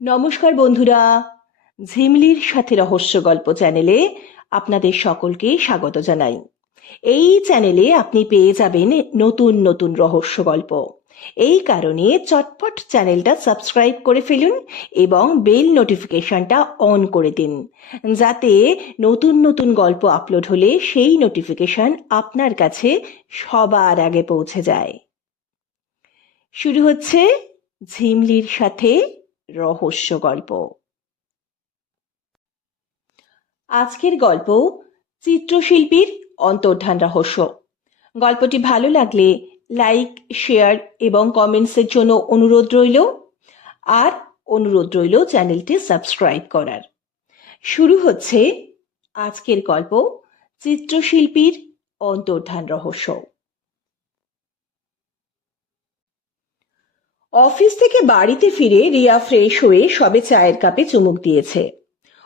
নমস্কার বন্ধুরা, ঝিমলির সাথে রহস্য গল্প চ্যানেলে আপনাদের সকলকে স্বাগত জানাই। এই চ্যানেলে আপনি পেয়ে যাবেন নতুন নতুন রহস্য গল্প। এই কারণে চটপট চ্যানেলটা সাবস্ক্রাইব করে ফেলুন এবং বেল নোটিফিকেশনটা অন করে দিন, যাতে নতুন নতুন গল্প আপলোড হলে সেই নোটিফিকেশন আপনার কাছে সবার আগে পৌঁছে যায়। শুরু হচ্ছে ঝিমলির সাথে রহস্য গল্প। আজকের গল্প চিত্রশিল্পীর অন্তর্ধান রহস্য। গল্পটি ভালো লাগলে লাইক, শেয়ার এবং কমেন্টসের জন্য অনুরোধ রইল, আর অনুরোধ রইল চ্যানেলটি সাবস্ক্রাইব করার। শুরু হচ্ছে আজকের গল্প চিত্রশিল্পীর অন্তর্ধান রহস্য। অফিস থেকে বাড়িতে ফিরে রিয়া ফ্রেশ হয়ে সবে চায়ের কাপে চুমুক দিয়েছে।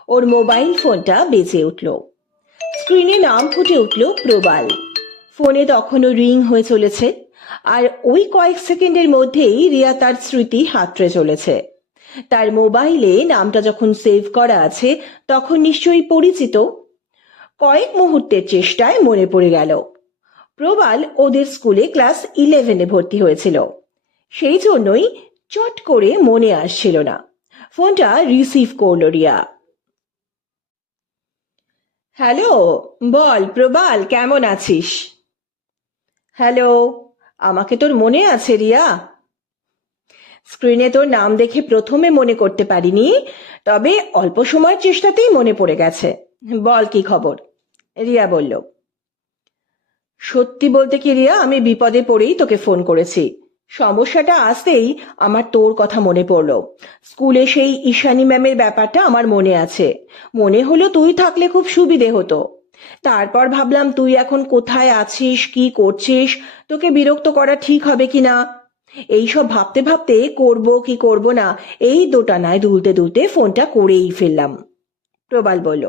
ওর মোবাইল ফোনটা বেজে উঠল। স্ক্রিনে নাম ফুটে উঠল প্রবাল। ফোনে তখনও রিং হয়ে চলেছে, আর ওই কয়েক সেকেন্ডের মধ্যেই রিয়া তার স্মৃতি হাতড়ে চলেছে। তার মোবাইলে নামটা যখন সেভ করা আছে তখন নিশ্চয়ই পরিচিত। কয়েক মুহূর্তের চেষ্টায় মনে পড়ে গেল প্রবাল ওদের স্কুলে ক্লাস 11-এ ভর্তি হয়েছিল। সেই জন্যই চট করে মনে আসছিল না। ফোনটা রিসিভ করল রিয়া। হ্যালো, বল প্রবাল, কেমন আছিস? হ্যালো, আমাকে তোর মনে আছে রিয়া? স্ক্রিনে তোর নাম দেখে প্রথমে মনে করতে পারিনি, তবে অল্প সময়ের চেষ্টাতেই মনে পড়ে গেছে। বল কি খবর? রিয়া বলল। সত্যি বলতে কি রিয়া, আমি বিপদে পড়েই তোকে ফোন করেছি। সমস্যাটা আসতেই আমার তোর কথা মনে পড়লো। স্কুলে সেই ঈশানী ম্যামের ব্যাপারটা আমার মনে আছে। মনে হলো তুই থাকলে খুব সুবিধে হতো। তারপর ভাবলাম তুই এখন কোথায় আছিস, কি করছিস, তোকে বিরক্ত করা ঠিক হবে কিনা। এইসব ভাবতে ভাবতে করব কি করব না এই দোটানায় দুলতে দুলতে ফোনটা করেই ফেললাম। প্রবাল বলল।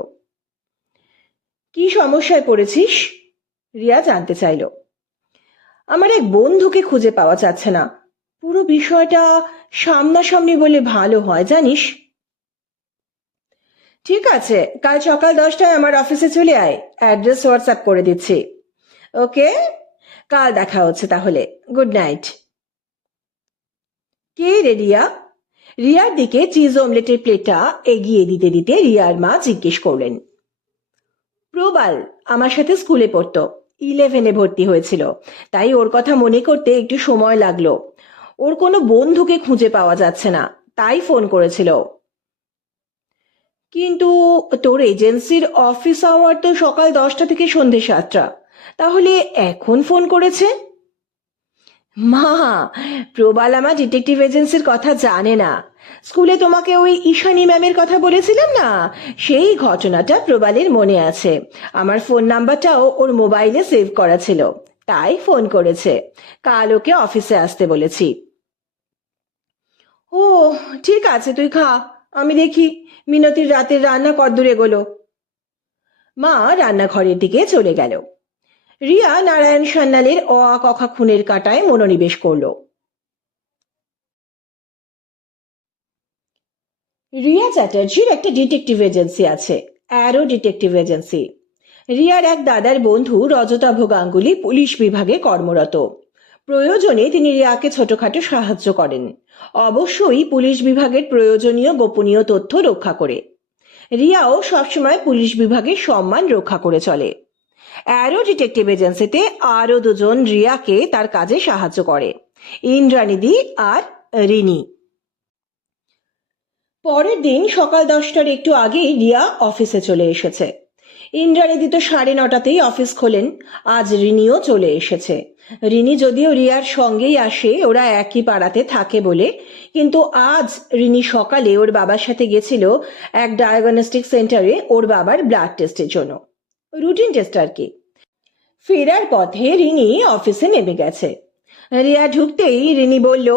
কি সমস্যায় পড়েছিস? রিয়া জানতে চাইল। আমার এক বন্ধুকে খুঁজে পাওয়া যাচ্ছে না। পুরো বিষয়টা সামনাসামনি বলে ভালো হয়, জানিস। ঠিক আছে, কাল সকাল 10টায় আমার অফিসে চলে আয়, অ্যাড্রেস হোয়াটসঅ্যাপ করে দিচ্ছি। ওকে, কাল দেখা হচ্ছে তাহলে। Good night. কে রে রিয়া? রিয়ার দিকে চিজ অমলেটের প্লেটটা এগিয়ে দিতে দিতে রিয়ার মা জিজ্ঞেস করলেন। প্রবাল আমার সাথে স্কুলে পড়তো, 11-এ ভর্তি হয়েছিল, তাই ওর কথা মনে করতে একটু সময় লাগলো। ওর কোনো বন্ধুকে খুঁজে পাওয়া যাচ্ছে না, তাই ফোন করেছিল। কিন্তু তোর এজেন্সির অফিস আওয়ার তো সকাল 10টা থেকে সন্ধে 7টা, তাহলে এখন ফোন করেছে? মা, প্রবাল আমার ডিটেকটিভ এজেন্সির কথা জানে না। স্কুলে তোমাকে ওই ঈশানী ম্যামের কথা বলেছিলাম না, সেই ঘটনাটা প্রবালের মনে আছে। আমার ফোন নাম্বারটাও ওর মোবাইলে সেভ করা ছিল, তাই ফোন করেছে। কাল ওকে অফিসে আসতে বলেছি। ও ঠিক আছে, তুই খা, আমি দেখি মিনতির রাতের রান্না কদ্দূর এগোলো। মা রান্নাঘরের দিকে চলে গেল। রিয়া নারায়ণ সান্যালের অ আ ক খ খুনের কাঁটায় মনোনিবেশ করলো। রিয়া চ্যাটার্জির একটা ডিটেকটিভ এজেন্সি আছে, অ্যারো ডিটেকটিভ এজেন্সি। রিয়ার এক দাদার বন্ধু রজতাভ গাঙ্গুলি পুলিশ বিভাগে কর্মরত। প্রয়োজনে তিনি রিয়াকে ছোটখাটো সাহায্য করেন, অবশ্যই পুলিশ বিভাগের প্রয়োজনীয় গোপনীয় তথ্য রক্ষা করে। রিয়াও সবসময় পুলিশ বিভাগের সম্মান রক্ষা করে চলে। অ্যারো ডিটেকটিভ এজেন্সিতে আরো দুজন রিয়াকে তার কাজে সাহায্য করে, ইন্দ্রানিধি আর রিনি। পরের দিন সকাল 10টার একটু আগেই রিয়া অফিসে চলে এসেছে। ইন্দ্রানিধি তো 9:30তেই অফিস খোলেন। আজ রিনিও চলে এসেছে। রিনি যদিও রিয়ার সঙ্গেই আসে, ওরা একই পাড়াতে থাকে বলে, কিন্তু আজ রিনি সকালে ওর বাবার সাথে গেছিল এক ডায়াগনস্টিক সেন্টারে ওর বাবার ব্লাড টেস্টের জন্য, রুটিন টেস্ট আর কি। ফেরার পথে রিনি অফিসে নেমে গেছে। রিয়া ঢুকতেই রিনি বলল,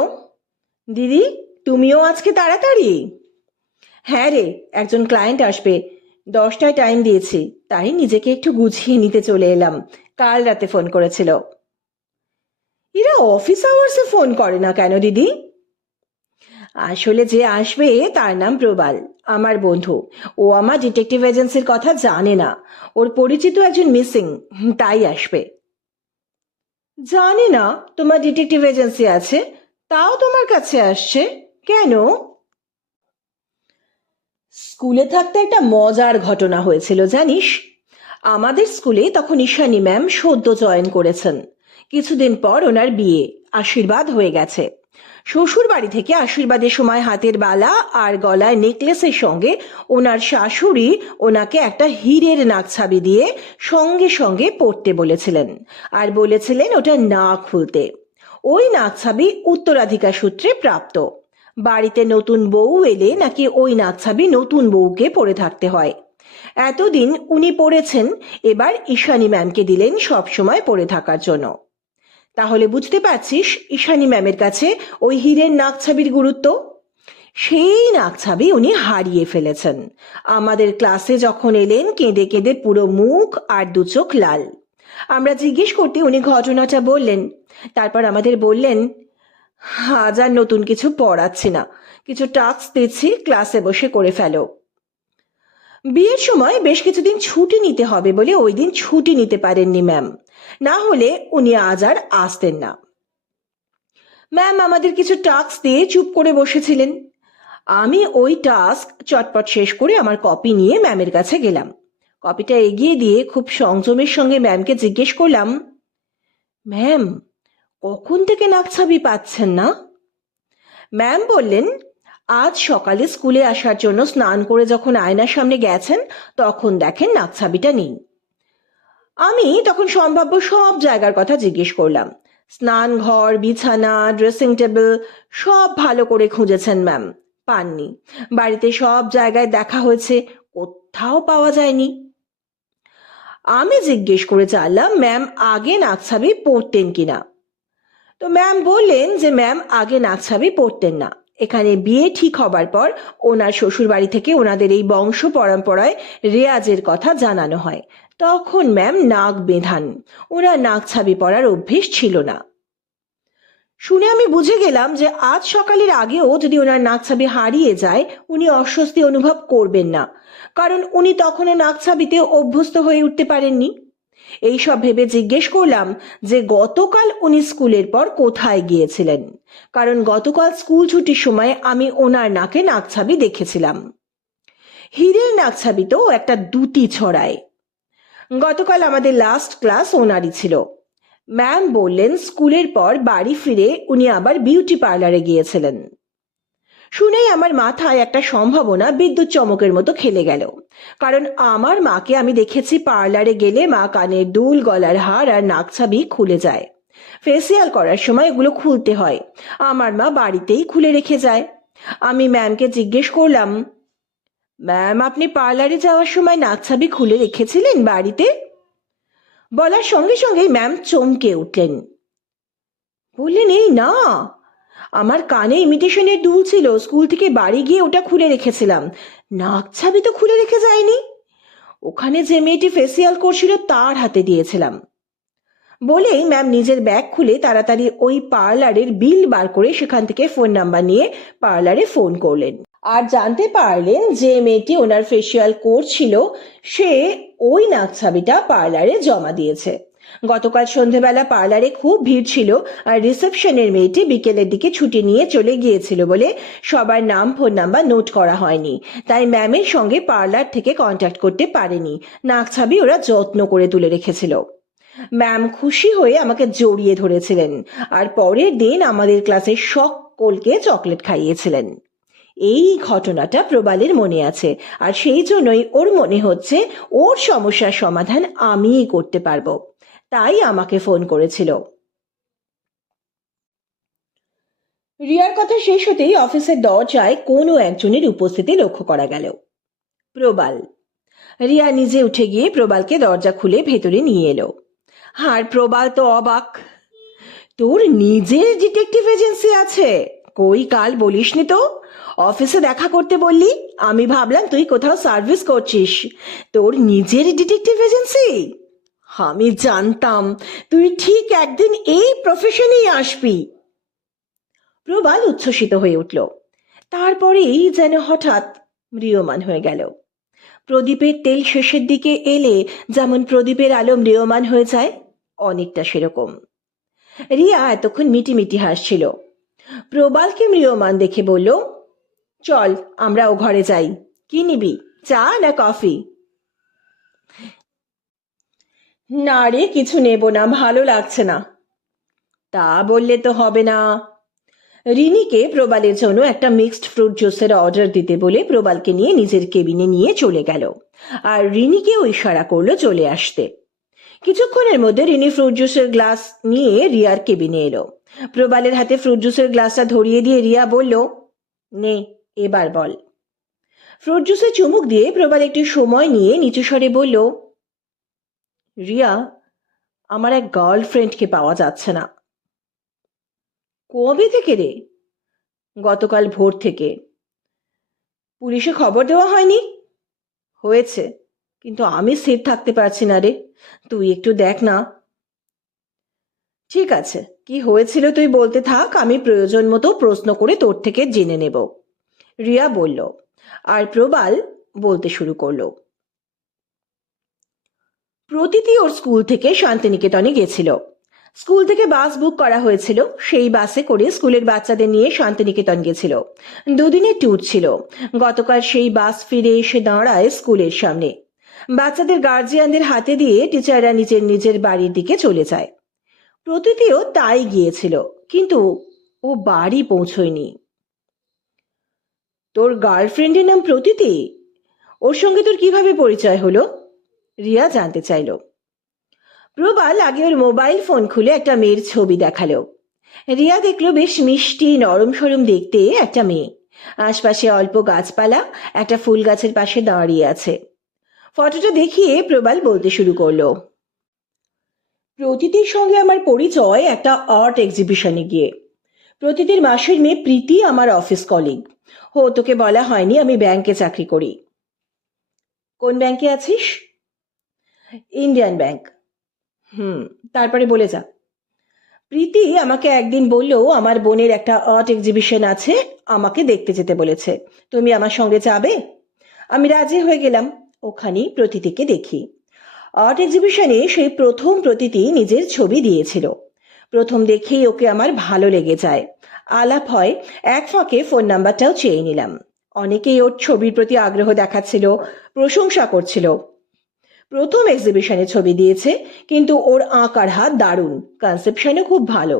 দিদি তুমিও আজকে তাড়াতাড়ি? হ্যাঁ রে, একজন ক্লায়েন্ট আসবে, 10টায় টাইম দিয়েছি, তাই নিজেকে একটু গুছিয়ে নিতে চলে এলাম। কাল রাতে ফোন করেছিল। এরা অফিস আওয়ার্সে ফোন করে না কেন দিদি? আসলে যে আসবে তার নাম প্রবাল, আমার বন্ধু। ও আমার ডিটেকটিভ এজেন্সির কথা জানে না, ওর পরিচিত একজন মিসিং, তাই আসবে। জানি না তোমার ডিটেকটিভ এজেন্সি আছে, তাও তোমার কাছে আসছে কেন? স্কুলে থাকতে একটা মজার ঘটনা হয়েছিল জানিস। আমাদের স্কুলে তখন ঈশানী ম্যাম সদ্য জয়েন করেছেন। কিছুদিন পর ওনার বিয়ে, আশীর্বাদ হয়ে গেছে। শ্বশুর বাড়ি থেকে আশীর্বাদের সময় হাতের বালা আর গলায় নেকলেসের সঙ্গে ওনার শাশুড়ি ওনাকে একটা হীরের নাকছাবি দিয়ে সঙ্গে সঙ্গে পরতে বলেছিলেন, আর বলেছিলেন ওটা না খুলতে। ওই নাকছাবি উত্তরাধিকার সূত্রে প্রাপ্ত। বাড়িতে নতুন বউ এলে নাকি ওই নাকছাবি নতুন বউকে পরে থাকতে হয়। এতদিন উনি পড়েছেন, এবার ঈশানী ম্যামকে দিলেন সব সময় পরে থাকার জন্য। তাহলে বুঝতে পারছিস ঈশানী ম্যামের কাছে ওই হীরের নাকছাবির গুরুত্ব। সেই নাকছাবি উনি হারিয়ে ফেলেছেন। আমাদের ক্লাসে যখন এলেন কেঁদে কেঁদে পুরো মুখ আর দু চোখ লাল। আমরা জিজ্ঞেস করতে উনি ঘটনাটা বললেন। তারপর আমাদের বললেন, আজ আর নতুন কিছু পড়াচ্ছি না, কিছু টাস্ক দিচ্ছি, ক্লাসে বসে করে ফেলো। বিয়ের সময় বেশ কিছুদিন ছুটি নিতে হবে বলে ওই দিন ছুটি নিতে পারেননি ম্যাম, না হলে উনি আজ আর আসতেন না। ম্যাম আমাদের কিছু টাস্ক দিয়ে চুপ করে বসেছিলেন। আমি ওই টাস্ক চটপট শেষ করে আমার কপি নিয়ে ম্যামের কাছে গেলাম। কপিটা এগিয়ে দিয়ে খুব সংযমের সঙ্গে ম্যামকে জিজ্ঞেস করলাম, ম্যাম কখন থেকে নাকছাবি পাচ্ছেন না? ম্যাম বললেন, আজ সকালে স্কুলে আসার জন্য স্নান করে যখন আয়নার সামনে গেছেন তখন দেখেন নাকছাবিটা নেই। আমি তখন সম্ভাব্য সব জায়গার কথা জিজ্ঞেস করলাম। স্নান ঘর, বিছানা, ড্রেসিং টেবিল সব ভালো করে খুঁজেছেন ম্যাম, পাননি। বাড়িতে সব জায়গায় দেখা হয়েছে, কোথাও পাওয়া যায়নি। আমি জিজ্ঞেস করে চাইলাম ম্যাম আগে নাকছাবি পরতেন কিনা। তো ম্যাম বললেন যে ম্যাম আগে নাকছাবি পরতেন না। এখানে বিয়ে ঠিক হবার পর ওনার শ্বশুর বাড়ি থেকে ওনাদের এই বংশ পরম্পরায় রেয়াজের কথা জানানো হয়, তখন ম্যাম নাক বেঁধান। ওনার নাকছাবি পরার অভ্যেস ছিল না। শুনে আমি বুঝে গেলাম যে আজ সকালের আগেও যদি ওনার নাকছাবি হারিয়ে যায় উনি অস্বস্তি অনুভব করবেন না, কারণ উনি তখনও নাকছাবিতে অভ্যস্ত হয়ে উঠতে পারেননি। এইসব ভেবে জিজ্ঞেস করলাম যে গতকাল উনি স্কুলের পর কোথায় গিয়েছিলেন, কারণ গতকাল স্কুল ছুটির সময় আমি ওনার নাকে নাকছাবি দেখেছিলাম। হীরের নাকছাবি তো একটা দুটি ছড়ায়। গতকাল আমাদের লাস্ট ক্লাস ওনারই ছিল। ম্যাম বললেন স্কুলের পর বাড়ি ফিরে উনি আবার বিউটি পার্লারে গিয়েছিলেন। শুনেই আমার মাথায় একটা সম্ভাবনা বিদ্যুৎ চমকের মতো খেলে গেল, কারণ আমার মাকে আমি দেখেছি পার্লারে গেলে মা কানের দুল, গলার হার আর নাকছাবি খুলে যায়। ফেসিয়াল করার সময় এগুলো খুলতে হয়, আমার মা বাড়িতেই খুলে রেখে যায়। আমি ম্যামকে জিজ্ঞেস করলাম, ম্যাম আপনি পার্লারে যাওয়ার সময় নাকছাবি খুলে রেখেছিলেন বাড়িতে? বলার সঙ্গে সঙ্গেই ম্যাম চমকে উঠলেন। বললেন, এই না, আমার কানে ইমিটেশনের দুল ছিল, স্কুল থেকে বাড়ি গিয়ে ওটা খুলে রেখেছিলাম, নাকছাবি তো খুলে রেখে যায়নি। ওখানে যে মেয়েটি ফেসিয়াল করছিল তার হাতে দিয়েছিলাম। বলেই ম্যাম নিজের ব্যাগ খুলে তাড়াতাড়ি ওই পার্লারের বিল বার করে সেখান থেকে ফোন নাম্বার নিয়ে পার্লারে ফোন করলেন, আর জানতে পারলেন যে মেয়েটি ওনার ফেসিয়াল করছিল সে ওই নাকছাবিটা পার্লারে জমা দিয়েছে। গতকাল সন্ধেবেলা পার্লারে খুব ভিড় ছিল, আর রিসেপশনের মেয়েটি বিকেলের দিকে ছুটি নিয়ে চলে গিয়েছিল বলে সবার নাম ফোন নাম্বার নোট করা হয়নি, তাই ম্যামের সঙ্গে পার্লার থেকে কন্ট্যাক্ট করতে পারেনি। নাকছাবি ওরা যত্ন করে তুলে রেখেছিল। ম্যাম খুশি হয়ে আমাকে জড়িয়ে ধরেছিলেন, আর পরের দিন আমাদের ক্লাসের সকলকে চকলেট খাইয়েছিলেন। এই ঘটনাটা প্রবালের মনে আছে, আর সেই জন্যই ওর মনে হচ্ছে ওর সমস্যার সমাধান আমিই করতে পারবো, তাই আমাকে ফোন করেছিল। রিয়ার কথা শেষ হতেই অফিসের দরজায় কোনো একজনের উপস্থিতি লক্ষ্য করা গেল। প্রবাল। রিয়া নিজে উঠে গিয়ে প্রবালকে দরজা খুলে ভেতরে নিয়ে এলো। আর প্রবাল তো অবাক। তোর নিজের ডিটেকটিভ এজেন্সি আছে? কই কাল বলিসনি তো, অফিসে দেখা করতে বললি, আমি ভাবলাম তুই কোথাও সার্ভিস করছিস। তোর নিজের ডিটেকটিভ এজেন্সি? আমি জানতাম তুই ঠিক একদিন এই প্রফেশনেই আসবি। প্রবাল উচ্ছ্বসিত হয়ে উঠল। তারপরেই যেন হঠাৎ ম্রিয়মান হয়ে গেল। প্রদীপের তেল শেষের দিকে এলে যেমন প্রদীপের আলো ম্রিয়মান হয়ে যায়, অনেকটা সেরকম। রিয়া এতক্ষণ মিটিমিটি হাসছিল। প্রবালকে ম্রিয়মান দেখে বলল, চল আমরা ও ঘরে যাই। কি নিবি, চা না কফি? না রে, কিছু নেব না, ভালো লাগছে না। তা বললে তো হবে না। রিনিকে প্রবালের জন্য একটা মিক্সড ফ্রুট জুসের অর্ডার দিতে বলে প্রবালকে নিয়ে নিজের কেবিনে নিয়ে চলে গেল, আর রিনিকেও ইশারা করলো চলে আসতে। কিছুক্ষণের মধ্যে রিনি ফ্রুট জুসের গ্লাস নিয়ে রিয়ার কেবিনে এলো। প্রবালের হাতে ফ্রুট জুসের গ্লাসটা ধরিয়ে দিয়ে রিয়া বলল, নে এবার বল। ফ্রুট জুসে চুমুক দিয়ে প্রবাল একটু সময় নিয়ে নিচু স্বরে বলল, রিয়া, আমার এক গার্লফ্রেন্ডকে পাওয়া যাচ্ছে না। কবে থেকে রে? গতকাল ভোর থেকে। পুলিশে খবর দেওয়া হয়নি? হয়েছে, কিন্তু আমি স্থির থাকতে পারছি না রে, তুই একটু দেখ না। ঠিক আছে, কি হয়েছিল তুই বলতে থাক, আমি প্রয়োজন মতো প্রশ্ন করে তোর থেকে জেনে নেব, রিয়া বলল। আর প্রবাল বলতে শুরু করলো। প্রতীতি ওর স্কুল থেকে শান্তিনিকেতনে গেছিল। স্কুল থেকে বাস বুক করা হয়েছিল, সেই বাসে করে স্কুলের বাচ্চাদের নিয়ে শান্তিনিকেতন গেছিল। দুদিনের ট্যুর ছিল। গতকাল সেই বাস ফিরে এসে দাঁড়ায় স্কুলের সামনে। বাচ্চাদের গার্জিয়ানদের হাতে দিয়ে টিচাররা নিজের নিজের বাড়ির দিকে চলে যায়। প্রতীতিও তাই গিয়েছিল, কিন্তু ও বাড়ি পৌঁছয়নি। তোর গার্লফ্রেন্ডের নাম প্রতীতি? ওর সঙ্গে তোর কিভাবে পরিচয় হলো? রিয়া জানতে চাইল। প্রবাল আগে ওর মোবাইল ফোন খুলে একটা মেয়ের ছবি দেখালো। রিয়া দেখলো বেশ মিষ্টি নরম সরম দেখতে একটা মেয়ে, আশপাশে অল্প গাছপালা, একটা ফুল গাছের পাশে দাঁড়িয়ে আছে। ফটোটা দেখিয়ে প্রবাল বলতে শুরু করলো, প্রতীতির সঙ্গে আমার পরিচয় একটা আর্ট এক্সিবিশনে গিয়ে। প্রতীতির মাসের মেয়ে প্রীতি আমার অফিস কলিগ। ও তোকে বলা হয়নি আমি ব্যাংকে চাকরি করি। কোন ব্যাংকে আছিস? Indian bank. তারপরে বলে যা। প্রীতি আমাকে একদিন বলল আমার বোনের একটা আর্ট এক্সিবিশন আছে, আমাকে দেখতে যেতে বলেছে, তুমি আমার সঙ্গে যাবে? আমি রাজি হয়ে গেলাম। ওখানেই প্রতীতিকে দেখি। আর্ট এক্সিবিশনে সেই প্রথম প্রতীতি নিজের ছবি দিয়েছিল। প্রথম দেখেই ওকে আমার ভালো লেগে যায়। আলাপ হয়, এক ফাঁকে ফোন নাম্বারটাও চেয়ে নিলাম। অনেকেই ওর ছবির প্রতি আগ্রহ দেখাচ্ছিল, প্রশংসা করছিল। প্রথম এক্সিবিশনে ছবি দিয়েছে, কিন্তু ওর আঁকার হাত দারুণ, কনসেপশনও খুব ভালো।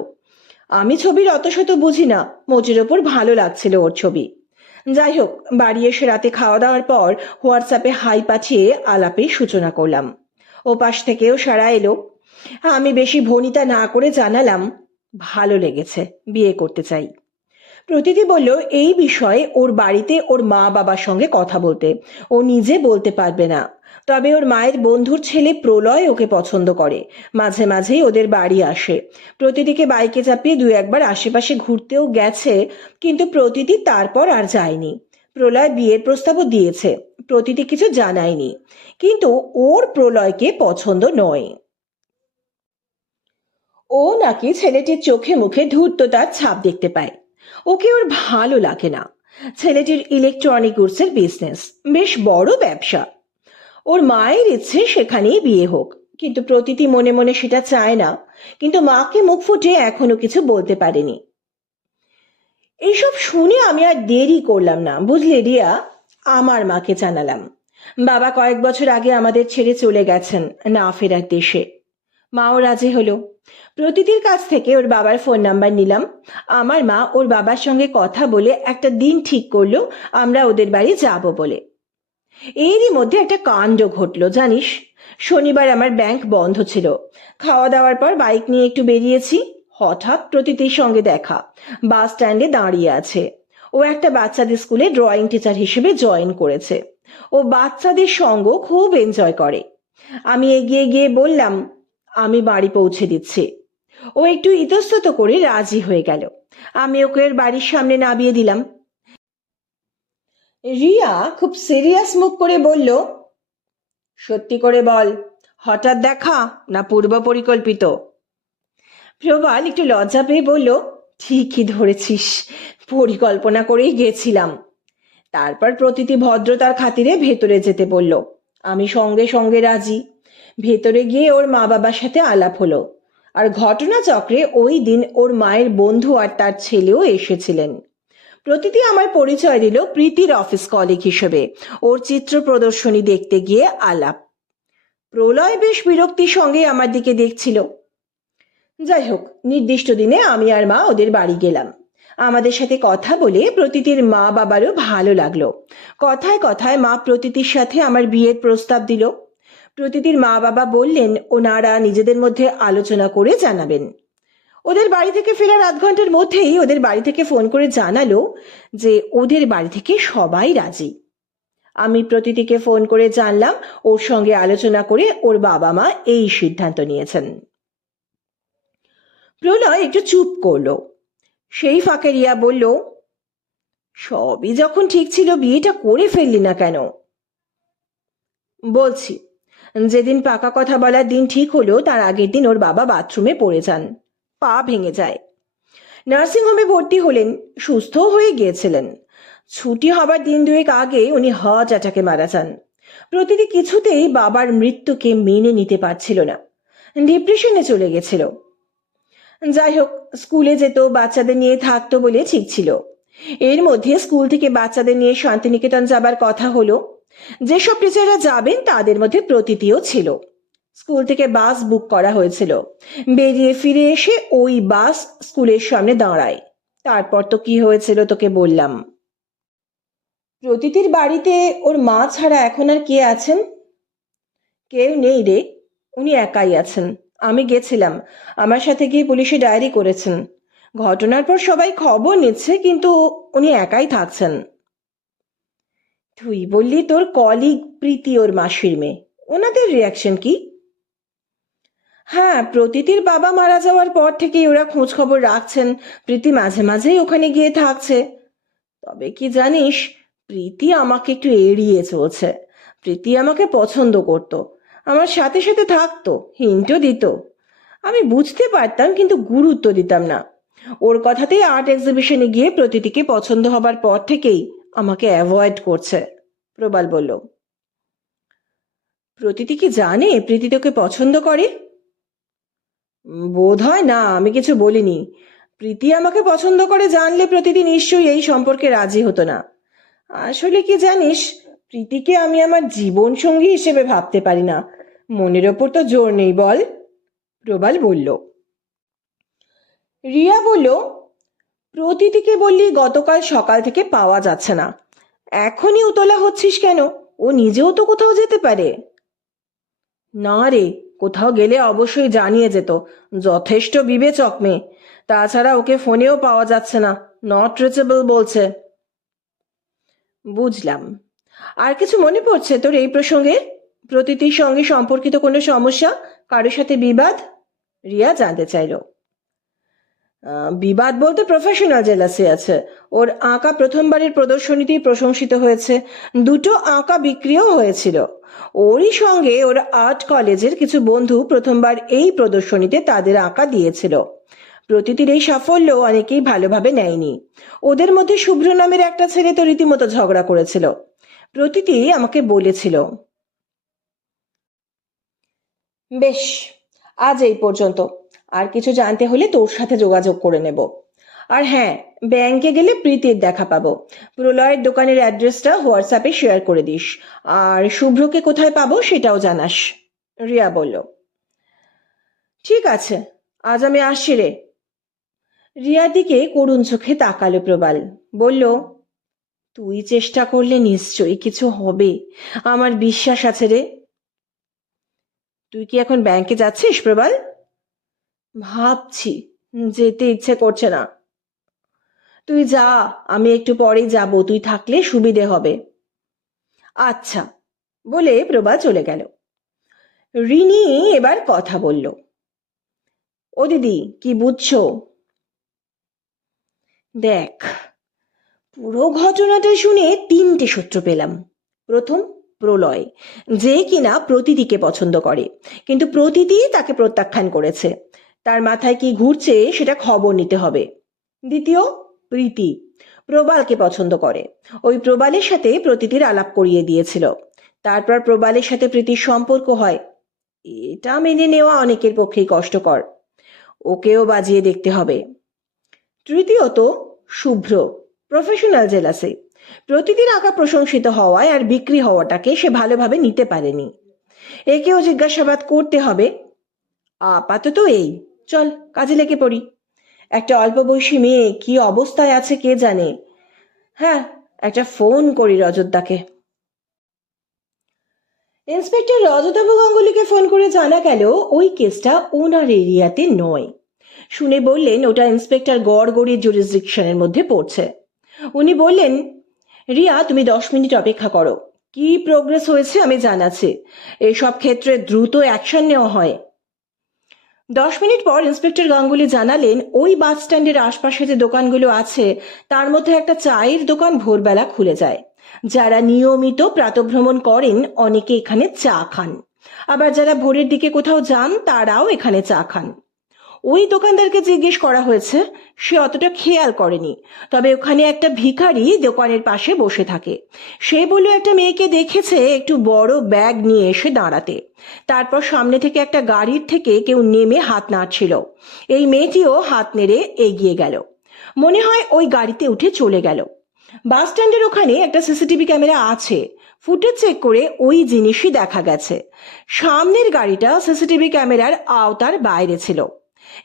আমি ছবির অত শত বুঝি না, মোটের ওপর ভালো লাগছিল ওর ছবি। যাই হোক, বাড়ি এসে রাতে খাওয়া দাওয়ার পর হোয়াটসঅ্যাপে হাই পাঠিয়ে আলাপের সূচনা করলাম। ও পাশ থেকেও সাড়া এলো। আমি বেশি ভনিতা না করে জানালাম, ভালো লেগেছে, বিয়ে করতে চাই। প্রতীতি বলল এই বিষয়ে ওর বাড়িতে ওর মা বাবার সঙ্গে কথা বলতে, ও নিজে বলতে পারবে না। তবে ওর মায়ের বন্ধুর ছেলে প্রলয় ওকে পছন্দ করে, মাঝে মাঝেই ওদের বাড়ি আসে। প্রতীতিকে বাইকে চাপিয়ে দু একবার আশেপাশে ঘুরতেও গেছে, কিন্তু প্রতীতি তারপর আর যায়নি। প্রলয় বিয়ের প্রস্তাবও দিয়েছে, প্রতীতি কিছু জানায়নি, কিন্তু ওর প্রলয়কে পছন্দ নয়। ও নাকি ছেলেটির চোখে মুখে ধূর্ততার ছাপ দেখতে পায়, ওকে ওর ভালো লাগে না। ছেলেটির ইলেকট্রনিক গুডসের বিজনেস, বেশ বড় ব্যবসা। ওর মায়ের ইচ্ছে সেখানেই বিয়ে হোক, কিন্তু প্রতীতি মনে মনে সেটা চায় না, কিন্তু মাকে মুখ ফুটে এখনো কিছু বলতে পারেনি। এইসব শুনে আমি আর দেরি করলাম না, বুঝলে রিয়া, আমার মাকে জানালাম। বাবা কয়েক বছর আগে আমাদের ছেড়ে চলে গেছেন না ফেরার দেশে। মাও রাজি হলো। প্রতীতির কাছ থেকে ওর বাবার ফোন নাম্বার নিলাম। আমার মা ওর বাবার সঙ্গে কথা বলে একটা দিন ঠিক করলো আমরা ওদের বাড়ি যাব বলে। এরই মধ্যে একটা কাণ্ড ঘটলো জানিস। শনিবার আমার ব্যাংক বন্ধ ছিল। খাওয়া দাওয়ার পর বাইক নিয়ে একটু বেরিয়েছি, হঠাৎ প্রতীতির সঙ্গে দেখা। বাস স্ট্যান্ডে দাঁড়িয়ে আছে। ও একটা বাচ্চাদের স্কুলে ড্রয়িং টিচার হিসেবে জয়েন করেছে। ও বাচ্চাদের সঙ্গ খুব এনজয় করে। আমি এগিয়ে গিয়ে বললাম, আমি বাড়ি পৌঁছে দিচ্ছি। ও একটু ইতস্তত করে রাজি হয়ে গেল। আমি ওকে ওর বাড়ির সামনে নামিয়ে দিলাম। রিয়া খুব সিরিয়াস মুখ করে বলল, সত্যি করে বল, হঠাৎ দেখা না পূর্ব পরিকল্পিত? প্রবাল একটু লজ্জা পেয়ে বলল, ঠিকই ধরেছিস, পরিকল্পনা করেই গেছিলাম। তারপর প্রতিটি ভদ্রতার খাতিরে ভেতরে যেতে বলল। আমি সঙ্গে সঙ্গে রাজি। ভেতরে গিয়ে ওর মা বাবার সাথে আলাপ হলো। আর ঘটনাচক্রে ওই দিন ওর মায়ের বন্ধু আর তার ছেলেও এসেছিলেন। প্রতিটি আমার পরিচয় দিল প্রীতির অফিস কলিগ হিসেবে। ওর চিত্র প্রদর্শনী দেখতে গিয়ে আলাপ। প্রলয় বেশ বিরক্তির সঙ্গে আমার দিকে দেখছিল। যাই হোক, নির্দিষ্ট দিনে আমি আর মা ওদের বাড়ি গেলাম। আমাদের সাথে কথা বলে প্রতীতির মা বাবারও ভালো লাগলো। কথায় কথায় মা প্রতীতির সাথে আমার বিয়ের প্রস্তাব দিল। প্রতীতির মা বাবা বললেন ওনারা নিজেদের মধ্যে আলোচনা করে জানাবেন। ওদের বাড়ি থেকে ফেরার আধ ঘন্টার মধ্যেই ওদের বাড়ি থেকে ফোন করে জানালো যে ওদের বাড়ি থেকে সবাই রাজি। আমি প্রতীতিকে ফোন করে জানলাম ওর সঙ্গে আলোচনা করে ওর বাবা মা এই সিদ্ধান্ত নিয়েছেন। প্রলয় একটু চুপ করলো। সেই ফাঁকে রিয়া বলল, সবই যখন ঠিক ছিল বিয়েটা করে ফেললি না কেন? বলছি, যেদিন পাকা কথা বলার দিন ঠিক হলো তার আগের দিন ওর বাবা বাথরুমে পড়ে যান, পা ভেঙে যায়। নার্সিংহোমে ভর্তি হলেন, সুস্থ হয়ে গিয়েছিলেন। ছুটি হবার দিন দুয়েক আগে উনি হার্ট অ্যাটাকে মারা যান। প্রতিটি কিছুতেই বাবার মৃত্যুকে মেনে নিতে পারছিল না, ডিপ্রেশনে চলে গেছিল। যাই হোক, স্কুলে যেত, বাচ্চাদের নিয়ে থাকতো বলে ঠিক ছিল। এর মধ্যে স্কুল থেকে বাচ্চাদের নিয়ে শান্তিনিকেতন যাবার কথা হলো। যেসব টিচাররা যাবেন তাদের মধ্যে প্রতীতিও ছিল। স্কুল থেকে বাস বুক করা হয়েছিল। বেরিয়ে ফিরে এসে ওই বাস স্কুলের সামনে দাঁড়ায়। তারপর তো কি হয়েছিল তোকে বললাম। প্রতীতির বাড়িতে ওর মা ছাড়া এখন আর কে আছেন? কেউ নেই রে, উনি একাই আছেন। আমি গেছিলাম, আমার সাথে গিয়ে পুলিশে ডায়েরি করেছেন। ঘটনার পর সবাই খবর নিচ্ছে, কিন্তু উনি একাই থাকছেন। তুই বললি তোর কলিগ প্রীতি ওর মাসির মেয়ে, ওনাদের রিয়াকশন কি? হ্যাঁ, প্রতীতির বাবা মারা যাওয়ার পর থেকেই ওরা খোঁজ খবর রাখছেন। প্রীতি মাঝে মাঝেই ওখানে গিয়ে থাকছে। তবে কি জানিস, প্রীতি আমাকে একটু এড়িয়ে চলছে। প্রীতি আমাকে পছন্দ করত, আমার সাথে সাথে থাকতো, হিন্টও দিত। আমি বুঝতে পারতাম, কিন্তু গুরুত্ব দিতাম না। ওর কথাতেই আর্ট এক্সিবিশনে গিয়ে প্রতীতিকে পছন্দ হবার পর থেকেই আমাকে অ্যাভয়েড করছে, প্রবাল বলল। প্রতীতি কি জানে প্রীতি তোকে পছন্দ করে? বোধ হয় না, আমি কিছু বলিনি। প্রীতি আমাকে পছন্দ করে জানলে প্রতীতি নিশ্চয়ই এই সম্পর্কে রাজি হতো না। আসলে কি জানিস, প্রীতিকে আমি আমার জীবন সঙ্গী হিসেবে ভাবতে পারি না। মনের ওপর তো জোর নেই বল, প্রবাল বলল। রিয়া বলল, প্রতীতিকে বললি গতকাল সকাল থেকে পাওয়া যাচ্ছে না, এখনই উতলা হচ্ছিস কেন? ও নিজেও তো কোথাও যেতে পারে। না রে, কোথাও গেলে অবশ্যই জানিয়ে যেত। যথেষ্ট বিবেচক মেয়ে। তাছাড়া ওকে ফোনেও পাওয়া যাচ্ছে না, নট রিচেবল বলছে। বুঝলাম। আর কিছু মনে পড়ছে তোর এই প্রসঙ্গে? প্রতীতির সঙ্গে সম্পর্কিত কোনো সমস্যা, কারোর সাথে বিবাদ? রিয়া জানতে চাইল। বিবাদ বলতে প্রফেশনাল জেলাসি আছে। ওর আঁকা প্রথমবারের প্রদর্শনীতেই প্রশংসিত হয়েছে, দুটো আঁকা বিক্রিও হয়েছিল। ওরই সঙ্গে ওর আর্ট কলেজের কিছু বন্ধু প্রথমবার এই প্রদর্শনীতে তাদের আঁকা দিয়েছিল। প্রতীতির এই সাফল্য অনেকেই ভালোভাবে নেয়নি। ওদের মধ্যে শুভ্র নামের একটা ছেলে তো রীতিমতো ঝগড়া করেছিল, প্রতীতি আমাকে বলেছিল। বেশ, আজ এই পর্যন্ত। আর কিছু জানতে হলে তোর সাথে যোগাযোগ করে নেব। আর হ্যাঁ, ব্যাংকে গেলে প্রীতির দেখা পাবো। প্রলয়ের দোকানের অ্যাড্রেসটা হোয়াটসঅ্যাপে শেয়ার করে দিস। আর শুভ্রকে কোথায় পাবো সেটাও জানাস, রিয়া বলল। ঠিক আছে, আজ আমি আসছি রে। রিয়ার দিকে করুণ চোখে তাকালো প্রবাল। বলল, তুই চেষ্টা করলে নিশ্চয়ই কিছু হবে, আমার বিশ্বাস আছে রে। তুই কি এখন ব্যাংকে যাচ্ছিস প্রবাল? ভাবছি, যেতে ইচ্ছে করছে না। তুই যা, আমি একটু পরেই যাব, তুই থাকলে সুবিধে হবে। আচ্ছা, বলে প্রভা চলে গেল। রিনি এবার কথা বলল। ও দিদি, কি বুঝছো? দেখ, পুরো ঘটনাটা শুনে তিনটে সূত্র পেলাম। প্রথম, প্রলয়, যে কিনা প্রতীতিকে পছন্দ করে, কিন্তু প্রতীতি তাকে প্রত্যাখ্যান করেছে। তার মাথায় কি ঘুরছে সেটা খবর নিতে হবে। দ্বিতীয়, প্রীতি, প্রবালকে পছন্দ করে। ওই প্রবালের সাথে প্রতীতির আলাপ করিয়ে দিয়েছিল। তারপর প্রবালের সাথে প্রীতির সম্পর্ক হয়। এটা মেনে নেওয়া অনেকের পক্ষেই কষ্টকর। ওকেও বাজিয়ে দেখতে হবে। তৃতীয়ত, শুভ্র প্রফেশনাল জেলাসি। প্রতিদিন আঁকা প্রশংসিত হওয়ায় আর বিক্রি হওয়াটাকে সে ভালোভাবে নিতে পারেনি। একেও জিজ্ঞাসাবাদ করতে হবে। আপাতত এই, চল কাজে লেগে পড়ি। একটা অল্প বয়সী মেয়ে কি অবস্থায় আছে কে জানে। হ্যাঁ, একটা ফোন করি রজতদাকে। ইন্সপেক্টর রজতবাবু গাঙ্গুলিকে ফোন করে জানা গেল ওই কেসটা ওনার এরিয়াতে নয়। শুনে বললেন ওটা ইন্সপেক্টর গড়গড়ির জুরিসডিকশনের মধ্যে পড়ছে। উনি বললেন, রিয়া তুমি 10 মিনিট অপেক্ষা করো, কি প্রোগ্রেস হয়েছে আমি জানাচ্ছি। এসব ক্ষেত্রে দ্রুত অ্যাকশন নেওয়া হয়। 10 মিনিট পর ইন্সপেক্টর গাঙ্গুলি জানালেন ওই বাস স্ট্যান্ডের আশপাশে যে দোকানগুলো আছে তার মধ্যে একটা চায়ের দোকান ভোরবেলা খুলে যায়। যারা নিয়মিত প্রাতঃভ্রমণ করেন অনেকে এখানে চা খান, আবার যারা ভোরের দিকে কোথাও যান তারাও এখানে চা খান। ওই দোকানদারকে জিজ্ঞেস করা হয়েছে, সে অতটা খেয়াল করেনি। তবে ওখানে একটা ভিখারি দোকানের পাশে বসে থাকে। সে বলল একটা মেয়েকে দেখেছে একটু বড় ব্যাগ নিয়ে এসে দাঁড়াতে। তারপর সামনে থেকে একটা গাড়ির থেকে কেউ নেমে হাত নাড়ছিল। এই মেয়েটিও হাত নেড়ে এগিয়ে গেল। মনে হয় ওই গাড়িতে উঠে চলে গেল। বাস স্ট্যান্ডের ওখানে একটা সিসিটিভি ক্যামেরা আছে। ফুটেজ চেক করে ওই জিনিসই দেখা গেছে। সামনের গাড়িটা সিসিটিভি ক্যামেরার আওতার বাইরে ছিল।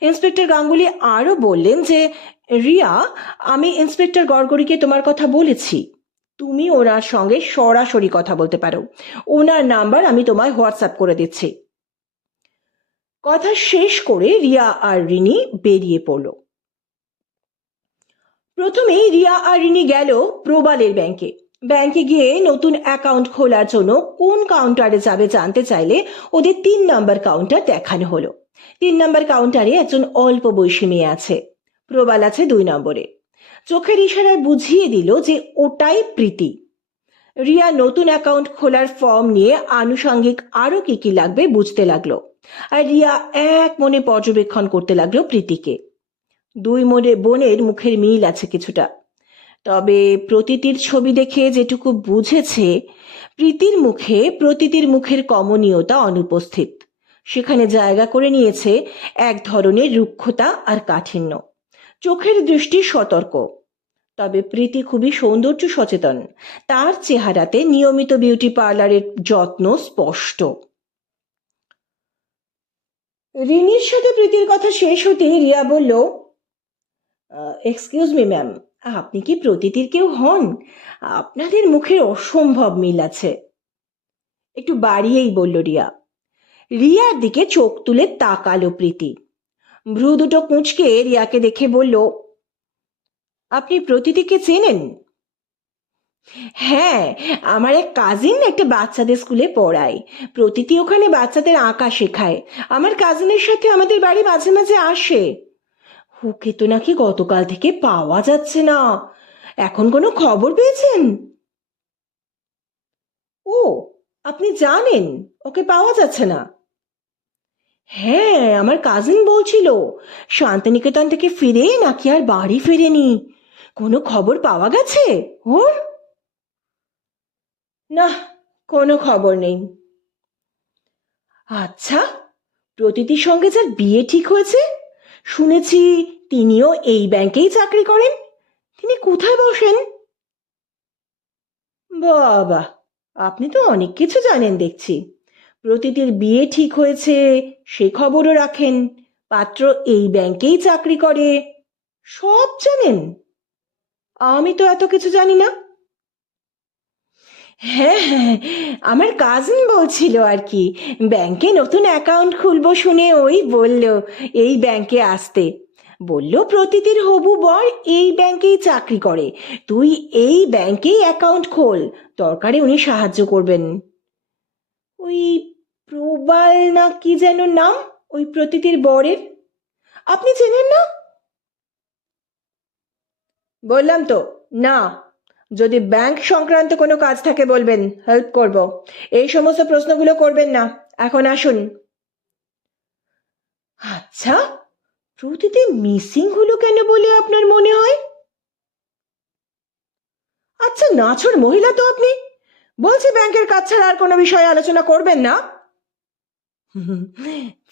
ইন্সপেক্টর গাঙ্গুলি আরো বললেন যে, রিয়া, আমি ইন্সপেক্টর গড়গড়িকে তোমার কথা বলেছি। তুমি ওনার সঙ্গে সরাসরি কথা বলতে পারো। ওনার নাম্বার আমি তোমায় হোয়াটসঅ্যাপ করে দিচ্ছি। কথা শেষ করে রিয়া আর রিনি বেরিয়ে পড়ল। প্রথমেই রিয়া আর রিনি গেল প্রবালের ব্যাংকে। ব্যাংকে গিয়ে নতুন অ্যাকাউন্ট খোলার জন্য কোন কাউন্টারে যাবে জানতে চাইলে ওদের 3 নম্বর কাউন্টার দেখানো হলো। 3 নম্বর কাউন্টারে একজন অল্প বয়সী মেয়ে আছে, প্রবাল আছে 2 নম্বরে। চোখের ইশারায় বুঝিয়ে দিল যে ওটাই প্রীতি। রিয়া নতুন অ্যাকাউন্ট খোলার ফর্ম নিয়ে আনুষঙ্গিক আরো কি কি লাগবে বুঝতে লাগলো। আর রিয়া এক মনে পর্যবেক্ষণ করতে লাগলো প্রীতিকে। দুই বোনের মুখের মিল আছে কিছুটা। তবে প্রতীতির ছবি দেখে যেটুকু বুঝেছে, প্রতীতির মুখের কমনীয়তা অনুপস্থিত। সেখানে জায়গা করে নিয়েছে এক ধরনের রুক্ষতা আর কাঠিন্য। চোখের দৃষ্টি সতর্ক। তবে প্রীতি খুবই সৌন্দর্য সচেতন। তার চেহারাতে নিয়মিত বিউটি পার্লারের যত্ন স্পষ্ট। রিনির সাথে প্রীতির কথা শেষ হতে রিয়া বলল, এক্সকিউজ মি ম্যাম, আপনি কি প্রতীতির কেউ হন? আপনাদের মুখের অসম্ভব মিল আছে। একটু বাড়িয়েই বলল রিয়া। রিয়ার দিকে চোখ তুলে তাকালো প্রীতি। ভ্রু দুটো কুঁচকে রিয়াকে দেখে বলল, আপনি প্রতীতিকে চেনেন? হ্যাঁ, আমার এক কাজিন একটা বাচ্চাদের স্কুলে পড়ায়। প্রতীতি ওখানে বাচ্চাদের আঁকা শেখায়। আমার কাজিনের সাথে আমাদের বাড়ি মাঝে মাঝে আসে। ওকে তো নাকি গতকাল থেকে পাওয়া যাচ্ছে না। এখন কোনো খবর পেয়েছেন? ও, আপনি জানেন ওকে পাওয়া যাচ্ছে না? হ্যাঁ, আমার কাজিন বলছিল শান্তিনিকেতন থেকে ফিরে নাকি আর বাড়ি ফেরেনি। কোনো খবর পাওয়া গেছে ওর? না, কোনো খবর নেই। আচ্ছা, প্রতীতির সঙ্গে যার বিয়ে ঠিক হয়েছে শুনেছি তিনিও এই ব্যাংকেই চাকরি করেন। তিনি কোথায় বসেন? বাবা, আপনি তো অনেক কিছু জানেন দেখছি। প্রতীতির বিয়ে ঠিক হয়েছে সে খবরও রাখেন, পাত্র এই ব্যাংকেই চাকরি করে, সব জানেন। আমি তো এত কিছু জানি না। হ্যাঁ হ্যাঁ, আমার কাজিন বলছিল আর কি, ব্যাংকে নতুন অ্যাকাউন্ট খুলবো শুনে ওই বলল এই ব্যাংকে আসতে। বলল প্রতীতির হবু বর এই ব্যাংকেই চাকরি করে, তুই এই ব্যাংকেই অ্যাকাউন্ট খোল, দরকারে উনি সাহায্য করবেন। ওই প্রবাল না কি যেন নাম ওই প্রতীতির বরের, আপনি চেনেন না? বললাম তো না। যদি ব্যাংক সংক্রান্ত কোনো কাজ থাকে বলবেন, হেল্প করব। এই সমস্ত প্রশ্নগুলো করবেন না। এখন আসুন। আচ্ছা, প্রতিদিন মিসিং হলো কেন বলে আপনার মনে হয়? আচ্ছা, নাছোড় মহিলা তো আপনি। বলছি ব্যাংকের কাজ ছাড়া আর কোনো বিষয়ে আলোচনা করবেন না।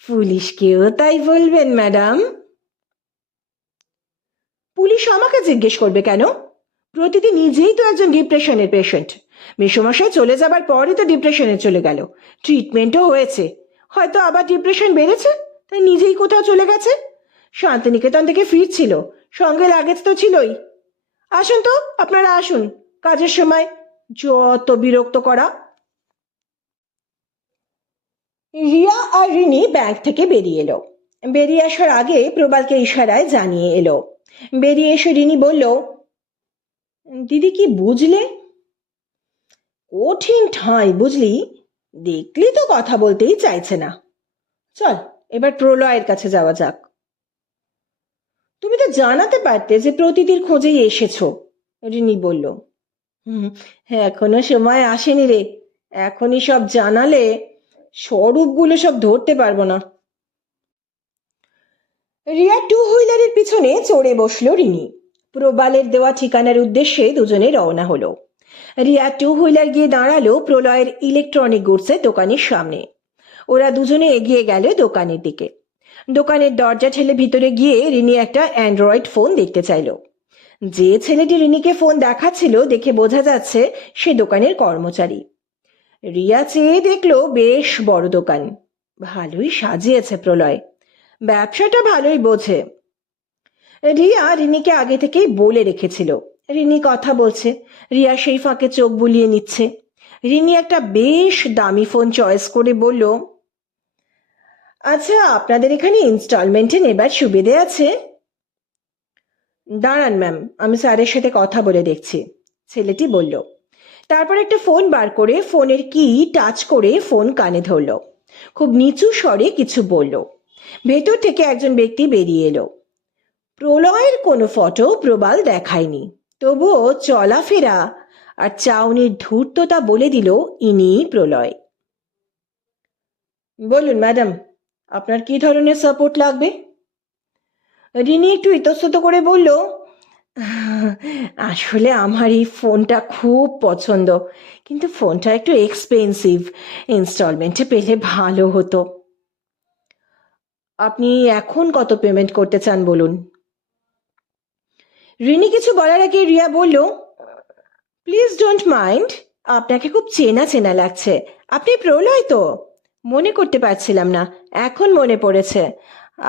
পুলিশকেও তাই বলবেন ম্যাডাম? পুলিশ আমাকে জিজ্ঞেস করবে কেন? প্রতিটি নিজেই তো একজন ডিপ্রেশনের পেশেন্ট। মেসোমশাই চলে যাবার পরই তো ডিপ্রেশনে চলে গেল। ট্রিটমেন্টও হয়েছে। হয়তো আবার ডিপ্রেশন বেড়েছে, তাই নিজেই কোথাও চলে গেছে। শান্তিনিকেতন থেকে ফিরছিল, সঙ্গে লাগেজ তো ছিলই। আসুন তো, আপনারা আসুন। কাজের সময় যত বিরক্ত করা। রিয়া আর রিনি ব্যাংক থেকে বেরিয়ে এলো। বেরিয়ে আসার আগে প্রবালকে ইশারায় জানিয়ে এলো। বেরিয়ে এসে রিনি বলল, দিদি কি বুঝলে? কঠিন ঠাঁই বুঝলি। দেখলি তো কথা বলতেই চাইছে না। চল এবার প্রলয়ের কাছে যাওয়া যাক। তুমি তো জানাতে পারতে যে প্রতিটির খোঁজেই এসেছো, রিনি বলল। এখনো সময় আসেনি রে। এখনই সব জানালে স্বরূপগুলো সব ধরতে পারবো না। রিয়া টু হুইলারের পিছনে চড়ে বসলো রিনি। প্রবালের দেওয়া ঠিকানার উদ্দেশ্যে দুজনে রওনা হলো। রিয়া টু হুইলার গিয়ে দাঁড়ালো প্রলয়ের ইলেকট্রনিক গুডসের দোকানের সামনে। ওরা দুজনে এগিয়ে গেল দোকানের দিকে। দোকানের দরজা ঠেলে ভিতরে গিয়ে রিনি একটা অ্যান্ড্রয়েড ফোন দেখতে চাইল। যে ছেলেটি রিনিকে ফোন দেখাচ্ছিল দেখে বোঝা যাচ্ছে সে দোকানের কর্মচারী। রিয়া চেয়ে দেখলো বেশ বড় দোকান। ভালোই সাজিয়েছে প্রলয়। ব্যবসাটা ভালোই বোঝে। রিয়া রিনিকে আগে থেকেই বলে রেখেছিল। রিনি কথা বলছে, রিয়া সেই ফাঁকে চোখ বুলিয়ে নিচ্ছে। রিনি একটা বেশ দামি ফোন চয়েস করে বলল, আচ্ছা, আপনাদের এখানে ইনস্টলমেন্টে নেবার সুবিধে আছে? দাঁড়ান ম্যাম, আমি স্যারের সাথে কথা বলে দেখছি, ছেলেটি বলল। তারপর একটা ফোন বার করে ফোনের কি টাচ করে ফোন কানে ধরল। খুব নিচু স্বরে কিছু বলল। ভেতর থেকে একজন ব্যক্তি বেরিয়ে এলো। প্রলয়ের কোনো ফটো প্রবাল দেখায়নি, তবুও চলাফেরা আর চাউনির ধূর্ততা বলে দিল ইনিই প্রলয়। বলুন ম্যাডাম, আপনার কি ধরনের সাপোর্ট লাগবে? রিনি একটু ইতস্তত করে বলল, আসলে আমার এই ফোনটা খুব পছন্দ, কিন্তু ফোনটা একটু এক্সপেন্সিভ। ইনস্টলমেন্টে পেলে ভালো হতো। আপনি এখন কত পেমেন্ট করতে চান বলুন? রিনি কিছু বলার আগে রিয়া বলল, প্লিজ ডোন্ট মাইন্ড, আপনাকে খুব চেনা চেনা লাগছে। আপনি প্রলয় তো? মনে করতে পারছিলাম না, এখন মনে পড়েছে।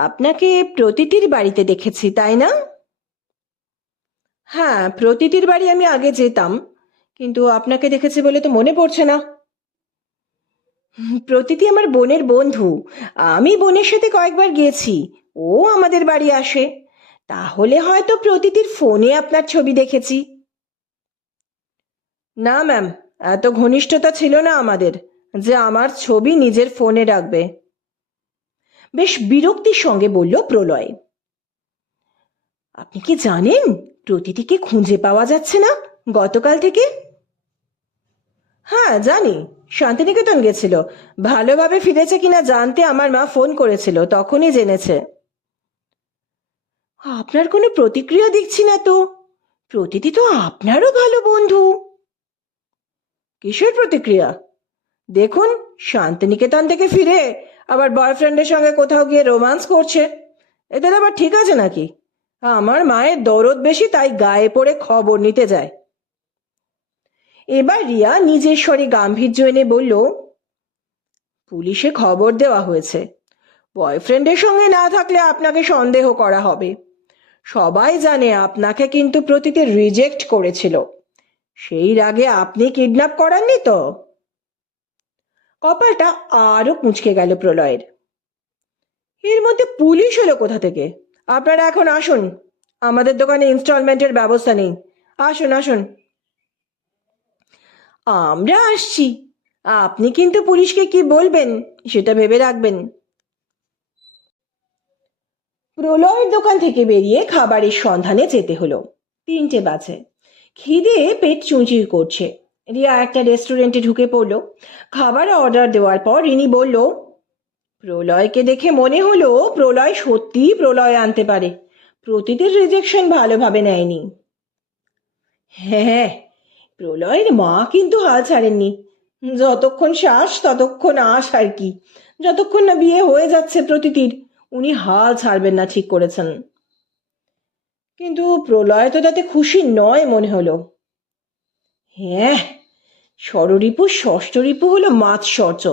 আপনাকে প্রতিটির বাড়িতে দেখেছি, তাই না? হ্যাঁ, প্রতিটির বাড়ি আমি আগে যেতাম, কিন্তু আপনাকে দেখেছি বলে তো মনে পড়ছে না। প্রতিটি আমার বোনের বন্ধু। আমি বোনের সাথে কয়েকবার গিয়েছি, ও আমাদের বাড়ি আসে। তাহলে হয়তো প্রতিটির ফোনে আপনার ছবি দেখেছি। না ম্যাম, এত ঘনিষ্ঠতা ছিল না আমাদের যে আমার ছবি নিজের ফোনে রাখবে। বেশ বিরক্তির সঙ্গে বলল প্রলয়। আপনি কি জানেন প্রতিটিকে খুঁজে পাওয়া যাচ্ছে না গতকাল থেকে? হ্যাঁ জানি, শান্তিনিকেতন গেছিল। ভালোভাবে ফিরেছে কিনা জানতে আমার মা ফোন করেছিল, তখনই জেনেছে। আপনার কোনো প্রতিক্রিয়া দেখছি না তো। প্রতিটি তো আপনারও ভালো বন্ধু। কিসের প্রতিক্রিয়া? দেখুন, শান্তিনিকেতন থেকে ফিরে আবার বয়ফ্রেন্ডের সঙ্গে কোথাও গিয়ে রোমান্স করছে। এদের আবার ঠিক আছে নাকি? আমার মায়ের দরদ বেশি, তাই গায়ে পড়ে খবর নিতে যায়। এবার রিয়া নিজের স্বরে গাম্ভীর্য এনে বলল, পুলিশে খবর দেওয়া হয়েছে। বয়ফ্রেন্ডের সঙ্গে না থাকলে আপনাকে সন্দেহ করা হবে। সবাই জানে আপনাকে কিন্তু প্রতিটি রিজেক্ট করেছিল। সেই রাগে আপনি কিডন্যাপ করাননি তো? কপালটা আরো কুঁচকে গেল প্রলয়ের। এর মধ্যে পুলিশ এলো কোথা থেকে? আপনারা এখন আসুন, আমাদের দোকানে ইনস্টলমেন্টের ব্যবস্থা নেই। আসুন আসুন। আমরা আসছি, আপনি কিন্তু পুলিশকে কি বলবেন সেটা ভেবে রাখবেন। প্রলয়ের দোকান থেকে বেরিয়ে খাবারের সন্ধানে যেতে হলো। 3টে বাজে। খিদে পেট চুঁচিয়ে করছে। রিয়া একটা রেস্টুরেন্টে ঢুকে পড়লো। খাবার অর্ডার দেওয়ার পর রিনি বলল, প্রলয়কে দেখে মনে হলো প্রলয় সত্যিই প্রলয় আনতে পারে। প্রতিটির রিজেকশন ভালোভাবে নেয়নি। হ্যাঁ, প্রলয়ের মা কিন্তু হাল ছাড়েননি। যতক্ষণ শ্বাস ততক্ষণ আশ আর কি। যতক্ষণ না বিয়ে হয়ে যাচ্ছে প্রতীতির, উনি হাল ছাড়বেন না ঠিক করেছেন। কিন্তু প্রলয় তো তাতে খুশি নয় মনে হলো। হ্যাঁ, ষড়রিপু ষষ্ঠরিপু হলো মাৎসর্য,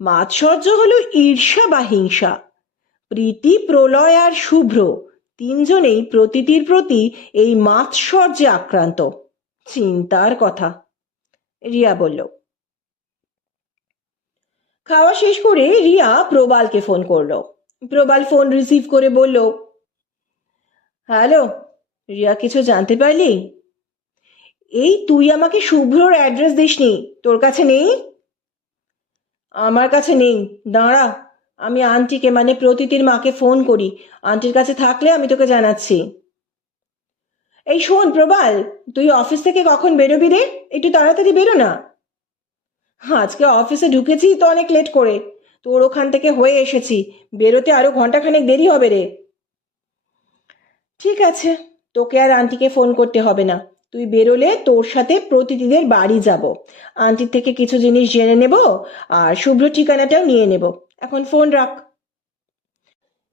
মাৎসর্য হলো ঈর্ষা বা হিংসা। প্রীতি, প্রলয় আর শুভ্র তিনজনেই প্রতীতির প্রতি এই মাৎসর্যে আক্রান্ত। চিন্তার কথা, রিয়া বলল। খাওয়া শেষ করে রিয়া প্রবালকে ফোন করলো। প্রবাল ফোন রিসিভ করে বলল, হ্যালো রিয়া, কিছু জানতে পারলি? এই তুই আমাকে শুভ্রর অ্যাড্রেস দিসনি, তোর কাছে নেই? আমার কাছে নেই, দাঁড়া, আমি আন্টিকে মানে প্রতীতির মাকে ফোন করি, আন্টির কাছে থাকলে আমি তোকে জানাচ্ছি। এই শোন প্রবাল, তুই অফিস থেকে কখন বেরোবি রে? একটু তাড়াতাড়ি বেরো না। আজকে অফিসে ঢুকেছি তো অনেক লেট করে, তোর ওখান থেকে হয়ে এসেছি, বেরোতে আরো ঘন্টাখানেক দেরি হবে রে। ঠিক আছে, তোকে আর আন্টিকে ফোন করতে হবে না, তুই বেরোলে তোর সাথে প্রতিদিনের বাড়ি যাব, আন্টির থেকে কিছু জিনিস জেনে নেব আর শুভ্র ঠিকানাটাও নিয়ে নেব। এখন ফোন রাখ,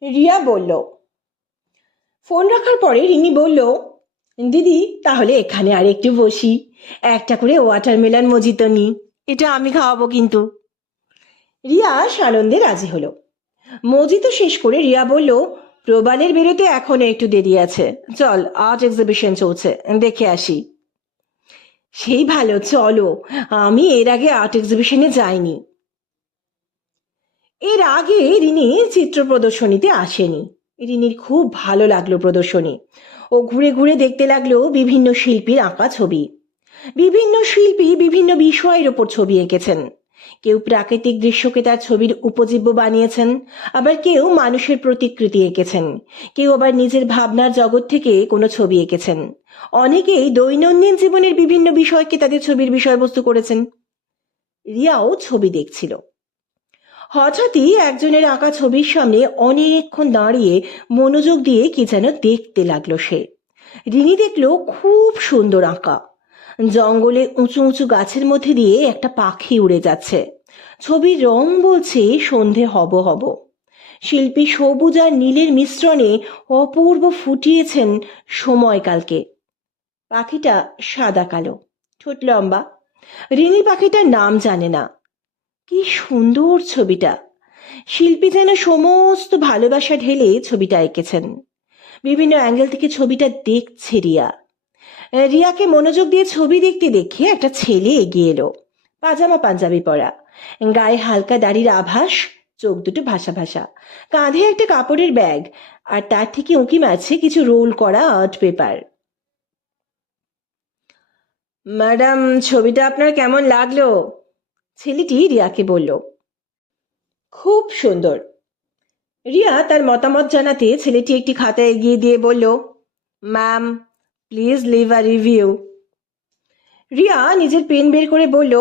রিয়া বলল। ফোন রাখার পরে রিনি বলল, দিদি তাহলে এখানে আর একটু বসি, একটা করে ওয়াটারমেলন মজিতো নি, এটা আমি খাওয়াবো কিন্তু। রিয়া সানন্দে রাজি হলো। মজিতো শেষ করে রিয়া বলল, প্রবালের বেরোতে এখনো একটু দেরি আছে, চল আর্ট এক্সিবিশন চলছে, দেখে আসি। সেই ভালো, চলো, আমি এর আগে আর্ট এক্সিবিশনে যাইনি। এর আগে রিনি চিত্র প্রদর্শনীতে আসেনি। রিনির খুব ভালো লাগলো প্রদর্শনী। ও ঘুরে ঘুরে দেখতে লাগলো বিভিন্ন শিল্পীর আঁকা ছবি। বিভিন্ন শিল্পী বিভিন্ন বিষয়ের ওপর ছবি এঁকেছেন। কেউ প্রাকৃতিক দৃশ্যকে তার ছবির উপজীব্য বানিয়েছেন, আবার কেউ মানুষের প্রতিকৃতি এঁকেছেন, কেউ আবার নিজের ভাবনার জগৎ থেকে কোনো ছবি এঁকেছেন। অনেকেই দৈনন্দিন জীবনের বিভিন্ন বিষয়কে তাদের ছবির বিষয়বস্তু করেছেন। রিয়াও ছবি দেখছিল। হঠাৎই একজনের আঁকা ছবির সামনে অনেকক্ষণ দাঁড়িয়ে মনোযোগ দিয়ে কি যেন দেখতে লাগলো সে। রিনি দেখলো খুব সুন্দর আঁকা। জঙ্গলে উঁচু উঁচু গাছের মধ্যে দিয়ে একটা পাখি উড়ে যাচ্ছে। ছবির রং বলছে সন্ধে হব হব। শিল্পী সবুজ আর নীলের মিশ্রণে অপূর্ব ফুটিয়েছেন সময়কালকে। পাখিটা সাদা কালো, ঠোঁট লম্বা। রিনি পাখিটার নাম জানে না। কি সুন্দর ছবিটা! শিল্পী যেন সমস্ত ভালোবাসা ঢেলে ছবিটা এঁকেছেন। বিভিন্ন অ্যাঙ্গেল থেকে ছবিটা দেখছে রিয়া। রিয়াকে মনোযোগ দিয়ে ছবি দেখতে দেখে একটা ছেলে এগিয়ে এলো। পাজামা পাঞ্জাবি পরা, গায়ে হালকা দাড়ির আভাস, চোখ দুটো ভাসা ভাসা, কাঁধে একটা কাপড়ের ব্যাগ, আর তার থেকে উঁকি মারছে কিছু রোল করা আর্ট পেপার। ম্যাডাম, ছবিটা আপনার কেমন লাগলো? ছেলেটি রিয়াকে বলল। খুব সুন্দর। রিয়া তার মতামত জানাতে ছেলেটি একটি খাতা এগিয়ে দিয়ে বলল, ma'am please leave a review. Riya নিজের পেন বের করে বলল,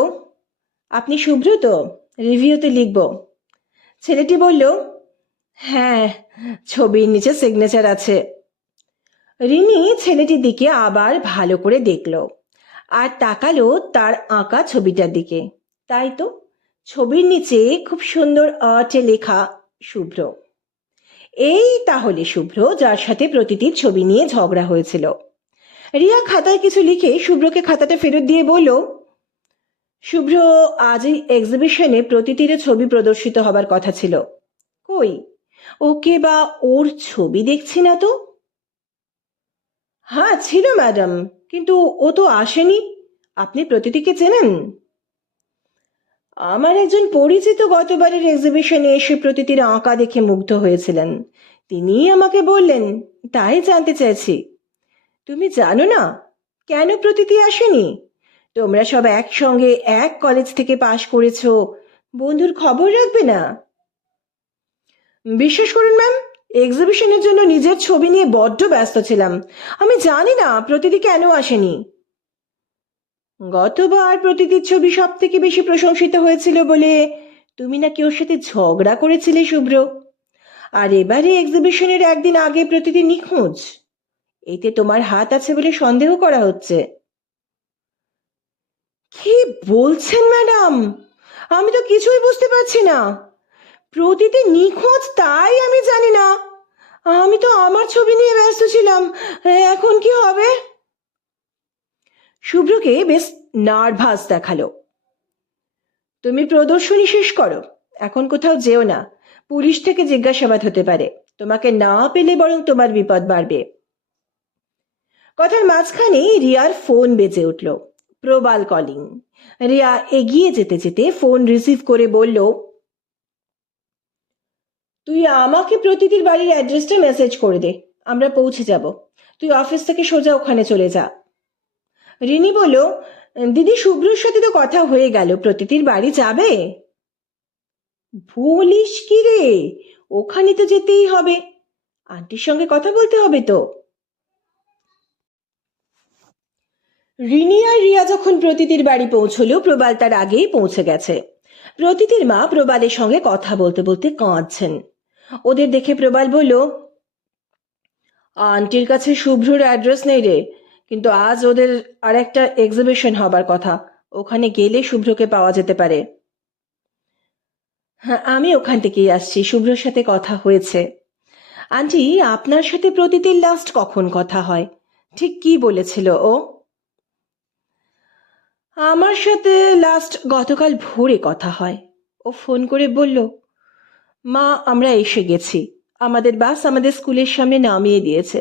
আপনি শুভ্র তো, রিভিউতে লিখব। ছেলেটি বলল, হ্যাঁ, ছবির নিচে সিগনেচার আছে। রিনি ছেলেটির দিকে আবার ভালো করে দেখল আর তাকালো তার আঁকা ছবিটার দিকে। তাই তো, ছবির নিচে খুব সুন্দর আর্টে লেখা শুভ্র। এই তাহলে শুভ্র যার সাথে প্রতীতির ছবি নিয়ে ঝগড়া হয়েছিল। রিয়া খাতায় কিছু লিখে শুভ্রকে খাতাটা ফেরত দিয়ে বলল, শুভ্র, আজ এই এক্সিবিশনে প্রতীতির ছবি প্রদর্শিত হবার কথা ছিল, কই ওকে বা ওর ছবি দেখছি না তো। হ্যাঁ ছিল ম্যাডাম, কিন্তু ও তো আসেনি। আপনি প্রতীতিকে চেনেন? আমার একজন পরিচিত গতবারের এক্সিবিশনে এসে প্রতীতির আঁকা দেখে মুগ্ধ হয়েছিলেন, তিনিই আমাকে বললেন, তাই জানতে চাইছি। তুমি জানো না কেন প্রতীতি আসেনি? তোমরা সব একসঙ্গে এক কলেজ থেকে পাশ করেছো, বন্ধুর খবর রাখবে না? বিশ্বাস করুন ম্যাম, এক্সিবিশনের জন্য নিজের ছবি নিয়ে বড্ড ব্যস্ত ছিলাম, আমি জানি না প্রতীতি কেন আসেনি। গতবার প্রতীতির ছবি সব থেকে বেশি প্রশংসিত হয়েছিল বলে তুমি নাকি ওর সাথে ঝগড়া করেছিলে শুভ্র, আর এবারে এক্সিবিশনের একদিন আগে প্রতীতি নিখোঁজ, এতে তোমার হাত আছে বলে সন্দেহ করা হচ্ছে। কি বলছেন ম্যাডাম? আমি তো কিছুই বুঝতে পারছি না। প্রতিটি নিখোঁজ তাই আমি জানি না। আমি তো আমার ছবি নিয়ে ব্যস্ত ছিলাম। এখন কি হবে? শুভ্রকে বেশ নার্ভাস দেখালো। তুমি প্রদর্শনী শেষ করো, এখন কোথাও যেও না। পুলিশ থেকে জিজ্ঞাসাবাদ হতে পারে। তোমাকে না পেলে বরং তোমার বিপদ বাড়বে। কথার মাঝখানে রিয়ার ফোন বেজে উঠল। প্রবাল কলিং। রিয়া এগিয়ে যেতে যেতে ফোন রিসিভ করে বলল, তুই আমাকে প্রতিটির বাড়ির অ্যাড্রেসটা মেসেজ করে দে, আমরা পৌঁছে যাব। তুই অফিস থেকে সোজা ওখানে চলে যা। রিনি বলল, দিদি শুভ্রর সাথে তো কথা হয়ে গেল, প্রতিটির বাড়ি যাবে। বলিস কি রে? ওখানে তো যেতেই হবে, আন্টির সঙ্গে কথা বলতে হবে তো। রিনি আর রিয়া যখন প্রতীতির বাড়ি পৌঁছলো, প্রবাল তার আগেই পৌঁছে গেছে। প্রতীতির মা প্রবালের সঙ্গে কথা বলতে বলতে কাঁদছেন। ওদের দেখে প্রবাল বলল, আন্টির কাছে শুভ্রর অ্যাড্রেস নেই রে, কিন্তু আজ ওদের আর একটা এক্সিবিশন হবার কথা, ওখানে গেলে শুভ্রকে পাওয়া যেতে পারে। হ্যাঁ, আমি ওখান থেকেই আসছি, শুভ্রর সাথে কথা হয়েছে। আন্টি, আপনার সাথে প্রতীতির লাস্ট কখন কথা হয়? ঠিক কি বলেছিল ও? আমার সাথে লাস্ট গতকাল ভোরে কথা হয়। ও ফোন করে বলল, মা আমরা এসে গেছি, আমাদের বাস আমাদের স্কুলের সামনে নামিয়ে দিয়েছে।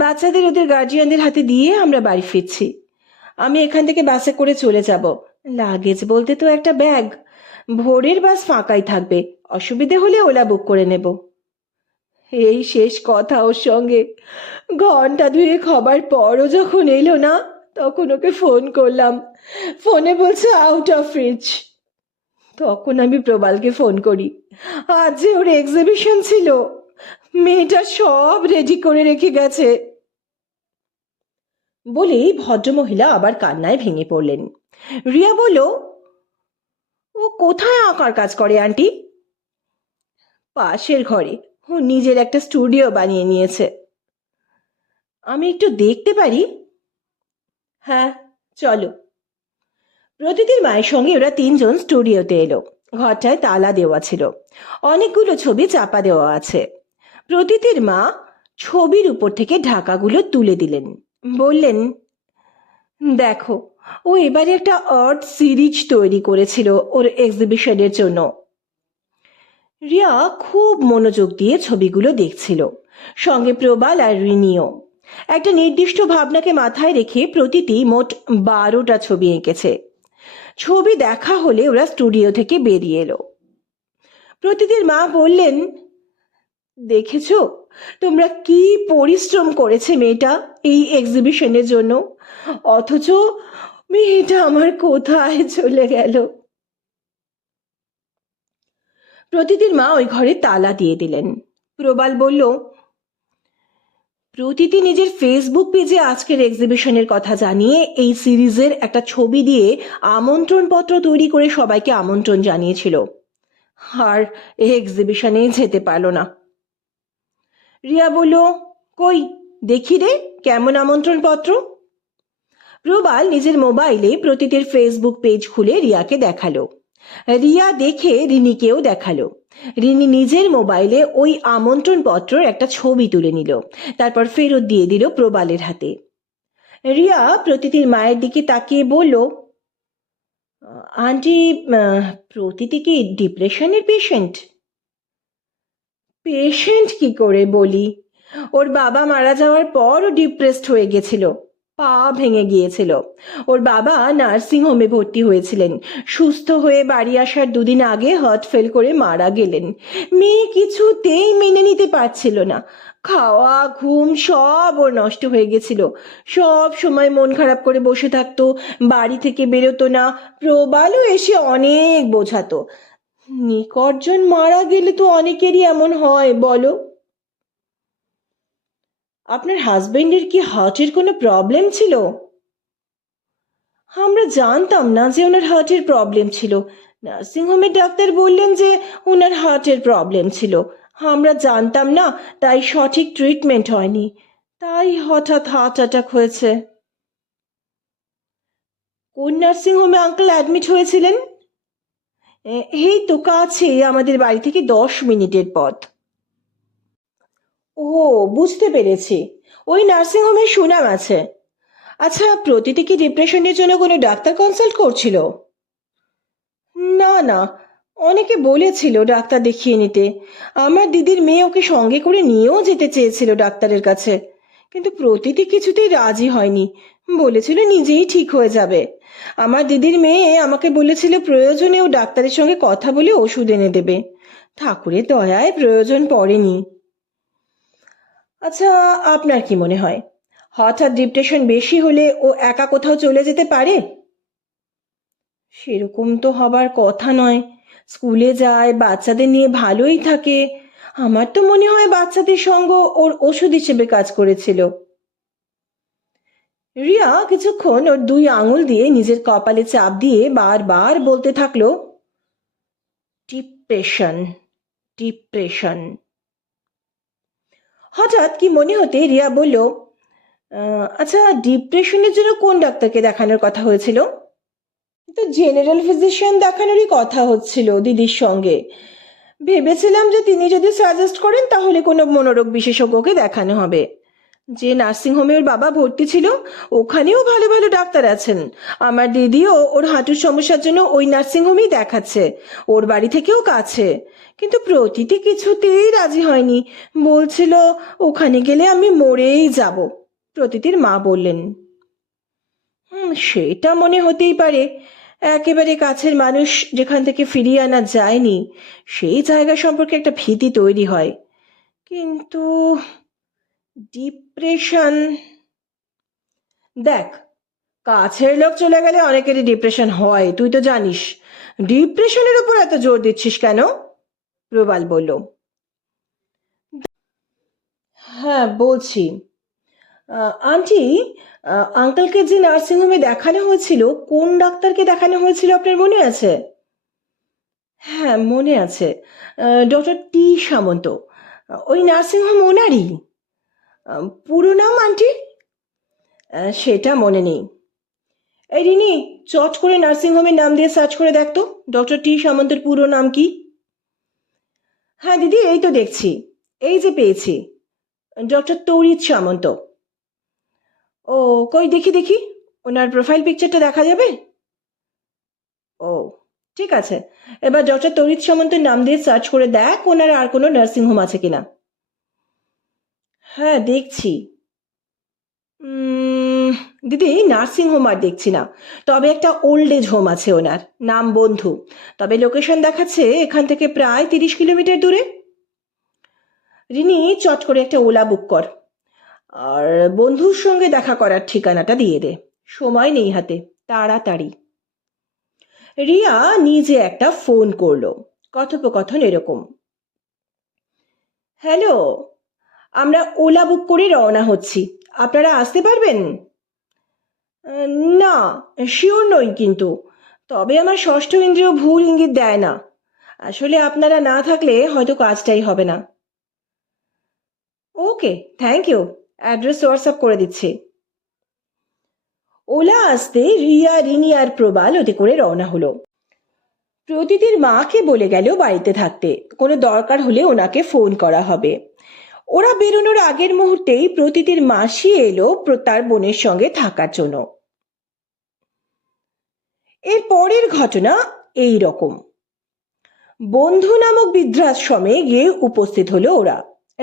বাচ্চাদের ওদের গার্জিয়ানদের হাতে দিয়ে আমরা বাড়ি ফিরছি। আমি এখান থেকে বাসে করে চলে যাব। লাগেজ বলতে তো একটা ব্যাগ। ভোরের বাস ফাঁকাই থাকবে, অসুবিধে হলে ওলা বুক করে নেব। এই শেষ কথা ওর সঙ্গে। ঘন্টা দুয়েক হবার পরও যখন এলো না, তখন ওকে ফোন করলাম। ফোনে বলছে আউট অফ রিচ। তখন আমি প্রবালকে ফোন করি। আজ যে ওর এক্সিবিশন ছিল, মেয়েটা সব রেডি করে রেখে গেছে। বলেই ভদ্রমহিলা আবার কান্নায় ভেঙে পড়লেন। রিয়া বলল, ও কোথায় আঁকার কাজ করে আন্টি? পাশের ঘরে, ও নিজের একটা স্টুডিও বানিয়ে নিয়েছে। আমি একটু দেখতে পারি? হ্যাঁ, চলো। প্রতীতির মায়ের সঙ্গে ওরা তিনজন স্টুডিওতে এলো। ঘরটায় তালা দেওয়া ছিল, অনেকগুলো ছবি চাপা দেওয়া আছে। প্রতীতির মা ছবির উপর থেকে ঢাকাগুলো তুলে দিলেন, বললেন, দেখো, ও এবারে একটা আর্ট সিরিজ তৈরি করেছিল ওর এক্সিবিশনের জন্য। রিয়া খুব মনোযোগ দিয়ে ছবিগুলো দেখছিল, সঙ্গে প্রবাল আর রিনিও। একটা নির্দিষ্ট ভাবনাকে মাথায় রেখে প্রতিটি মোট 12টা ছবি এঁকেছে। ছবি দেখা হলে ওরা স্টুডিও থেকে বেরিয়ে এলো। প্রতিটির মা বললেন, দেখেছো তোমরা কি পরিশ্রম করেছে মেয়েটা এই এক্সিবিশনের জন্য, অথচ মেয়েটা আমার কোথায় চলে গেল। প্রতীতির মা ওই ঘরে তালা দিয়ে দিলেন। প্রবাল বলল, প্রতীতি নিজের ফেসবুক পেজে আজকের এক্সিবিশনের কথা জানিয়ে এই সিরিজের একটা ছবি দিয়ে আমন্ত্রণ পত্র তৈরি করে সবাইকে আমন্ত্রণ জানিয়েছিল, আর এক্সিবিশনে যেতে পারলো না। রিয়া বলল, কই দেখি রে, কেমন আমন্ত্রণ পত্র? প্রবাল নিজের মোবাইলে প্রতীতির ফেসবুক পেজ খুলে রিয়াকে দেখালো। রিয়া দেখে রিনিকেও দেখালো। রিনি নিজের মোবাইলে ওই আমন্ত্রণ পত্রের একটা ছবি তুলে নিল, তারপর ফেরত দিয়ে দিল প্রবালের হাতে। রিয়া প্রতীতির মায়ের দিকে তাকিয়ে বলল, আন্টি, প্রতীতি কি ডিপ্রেশনের পেশেন্ট? পেশেন্ট কি করে বলি? ওর বাবা মারা যাওয়ার পর ও ডিপ্রেসড হয়ে গেছিল, পা ভেঙে গিয়েছিল। ওর বাবা নার্সিং হোমে ভর্তি হয়েছিলেন, সুস্থ হয়ে বাড়ি আসার দুদিন আগে হার্ট ফেল করে মারা গেলেন। মেয়ে কিছুতেই মেনে নিতে পারছিল না, খাওয়া ঘুম সব ওর নষ্ট হয়ে গেছিল। সব সময় মন খারাপ করে বসে থাকতো, বাড়ি থেকে বেরোতো না। প্রবালও এসে অনেক বোঝাতো। নিকটজন মারা গেলে তো অনেকেরই এমন হয় বলো। আপনার হাজবেন্ডের কি হার্টের কোনো প্রবলেম ছিল? আমরা জানতাম না যে ওনার হার্টের প্রবলেম ছিল। নার্সিংহোমের ডাক্তার বললেন যে ওনার হার্টের প্রবলেম ছিল। আমরা জানতাম না, তাই সঠিক ট্রিটমেন্ট হয়নি, তাই হঠাৎ হার্ট অ্যাটাক হয়েছে। কোন নার্সিং হোমে আঙ্কেল অ্যাডমিট হয়েছিলেন? এই তো কাছে, আমাদের বাড়ি থেকে 10 মিনিটের পথ। ও, বুঝতে পেরেছি। ওই নার্সিং হোমের সুনাম আছে। আচ্ছা, প্রতিটি কি ডিপ্রেশনের জন্য কোনো ডাক্তার কনসাল্ট করছিল? না না, অনেকে বলেছিল ডাক্তার দেখিয়ে নিতে। আমার দিদির মেয়ে ওকে সঙ্গে করে নিয়েও যেতে চেয়েছিল ডাক্তারের কাছে, কিন্তু প্রতিটি কিছুতেই রাজি হয়নি। বলেছিল নিজেই ঠিক হয়ে যাবে। আমার দিদির মেয়ে আমাকে বলেছিল প্রয়োজনে ও ডাক্তারের সঙ্গে কথা বলে ওষুধ এনে দেবে। ঠাকুরের দয়ায় প্রয়োজন পড়েনি। আচ্ছা, আপনার কি মনে হয় হঠাৎ ডিপ্রেশন বেশি হলে ও একা কোথাও চলে যেতে পারে? সেরকম তো হবার কথা নয়। স্কুলে যায়, বাচ্চাদের নিয়ে ভালোই থাকে। আমার তো মনে হয় বাচ্চাদের সঙ্গ ওর ওষুধ হিসেবে কাজ করেছিল। রিয়া কিছুক্ষণ ওর 2 আঙুল দিয়ে নিজের কপালে চাপ দিয়ে বারবার বলতে থাকলো, ডিপ্রেশন, ডিপ্রেশন। হঠাৎ কি মনে হতে রিয়া বলল, আচ্ছা, ডিপ্রেশনের জন্য কোন ডাক্তারকে দেখানোর কথা হয়েছিল? তো জেনারেল ফিজিশিয়ান দেখানোরই কথা হচ্ছিল দিদির সঙ্গে। ভেবেছিলাম যে তিনি যদি সাজেস্ট করেন তাহলে কোনো মনোরোগ বিশেষজ্ঞকে দেখানো হবে। যে নার্সিং হোমে ওর বাবা ভর্তি ছিল ওখানেও ভালো ভালো ডাক্তার আছেন। আমার দিদিও ওর হাঁটুর সমস্যার জন্য ওই নার্সিং হোমেই দেখাচ্ছে। ওর বাড়ি থেকেও কাছে। কিন্তু প্রতিটি কিছুতেই রাজি হয়নি। বলছিল ওখানে গেলে আমি মরেই যাব। প্রতিটির মা বললেন, সেটা মনে হতেই পারে। একেবারে কাছের মানুষ যেখান থেকে ফিরিয়ে আনা যায়নি, সেই জায়গা সম্পর্কে একটা ভীতি তৈরি হয়। কিন্তু ডিপ্রেশন, দেখ, কাছের লোক চলে গেলে অনেকেরই ডিপ্রেশন হয়, তুই তো জানিস। ডিপ্রেশনের উপর এত জোর দিচ্ছিস কেন? প্রবাল বলল। হ্যাঁ, বলছি। আন্টি, আঙ্কেলকে যে নার্সিং হোমে দেখানো হয়েছিল, কোন ডাক্তারকে দেখানো হয়েছিল আপনার মনে আছে? হ্যাঁ, মনে আছে। ডক্টর টি সামন্ত। ওই নার্সিং হোম ওনারই। পুরো নাম আন্টি? সেটা মনে নেই। এই রিনি, চট করে নার্সিং হোমের নাম দিয়ে সার্চ করে দেখ তো ডক্টর টি সামন্তের পুরো নাম কি। হ্যাঁ দিদি, এই তো দেখছি। এই যে পেয়েছি, ডক্টর তৌরিত সামন্ত। ও, কই দেখি দেখি, ওনার প্রোফাইল পিকচারটা দেখা যাবে? ও, ঠিক আছে। এবার ডক্টর তৌরিত সামন্তের নাম দিয়ে সার্চ করে দেখ ওনার আর কোনো নার্সিং হোম আছে কিনা। হ্যাঁ, দেখছি। দিদি, নার্সিং হোম আর দেখছি না, তবে একটা ওল্ড এজ হোম আছে ওনার, নাম বন্ধু। তবে লোকেশন দেখাচ্ছে এখান থেকে প্রায় 30 কিলোমিটার দূরে। রিনি, চট করে একটা ওলা বুক কর, আর বন্ধুর সঙ্গে দেখা করার ঠিকানাটা দিয়ে দে। সময় নেই হাতে, তাড়াতাড়ি। রিয়া নিজে একটা ফোন করলো। কথোপকথন এরকম, হ্যালো, আমরা ওলা বুক করে রওনা হচ্ছি, আপনারা আসতে পারবেন? না, শিওর নই কিন্তু। তবে আমার ষষ্ঠ ইন্দ্রিয় ভুল ইঙ্গিত দেয় না। আসলে আপনারা না থাকলে হয়তো কাজটাই হবে না। ওকে, থ্যাংক ইউ। অ্যাড্রেস হোয়াটসঅ্যাপ করে দিচ্ছি। ওলা আসতে রিয়া, রিনি আর প্রবাল ওতে করে রওনা হলো। প্রতিদির মাকে বলে গেল বাড়িতে থাকতে, কোনো দরকার হলে ওনাকে ফোন করা হবে। ওরা বেরোনোর আগের মুহূর্তেই প্রতিদির মাসি এলো তার বোনের সঙ্গে থাকার জন্য। এর পরের ঘটনা এই রকম। বন্ধু নামক বৃদ্ধাশ্রমে গিয়ে উপস্থিত হলো ওরা।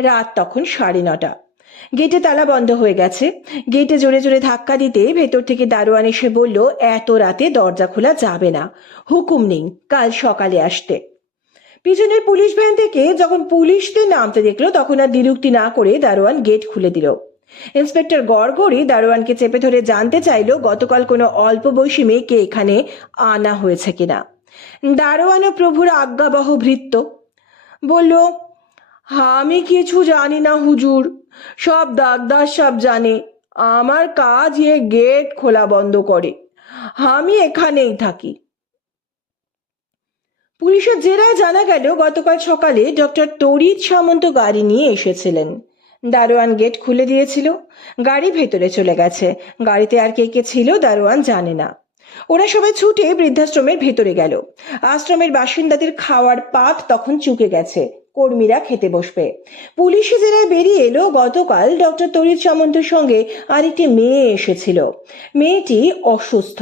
রাত তখন 9:30। গেটে তালা বন্ধ হয়ে গেছে। গেটে জোরে জোরে ধাক্কা দিতে ভেতর থেকে দারোয়ান এসে বলল, এত রাতে দরজা খোলা যাবে না, হুকুম নেই, কাল সকালে আসতে। পিছনের পুলিশ ভ্যান থেকে যখন পুলিশদের নামতে দেখলো তখন আর দ্বিরুক্তি না করে দারোয়ান গেট খুলে দিল। ইন্সপেক্টর গড়গড়ি দারোয়ানকে চেপে ধরে জানতে চাইল গতকাল কোনো অল্প বয়সী মেয়েকে এখানে আনা হয়েছে কিনা। দারোয়ান ও প্রভুর আজ্ঞাবহ ভৃত্য বলল, আমি কিছু জানি না হুজুর, সব দাগদার সব জানে। আমার কাজ এ গেট খোলা বন্ধ করে, আমি এখানেই থাকি। পুলিশের জেরায় জানা গেল গতকাল সকালে ডক্টর তৌরিত সামন্ত গাড়ি নিয়ে এসেছিলেন। দারোয়ান গেট খুলে দিয়েছিল, গাড়ি ভেতরে চলে গেছে। গাড়িতে আর কে কে ছিল দারোয়ান জানে না। ওরা সবাই ছুটে বৃদ্ধাশ্রমের ভেতরে গেল। আশ্রমের বাসিন্দাদের খাওয়ার পাত তখন চুকে গেছে, কর্মীরা খেতে বসবে। পুলিশি জেরায় বেরিয়ে এলো গতকাল ডক্টর তরিৎ সামন্তের সঙ্গে আরেকটি মেয়ে এসেছিল। মেয়েটি অসুস্থ,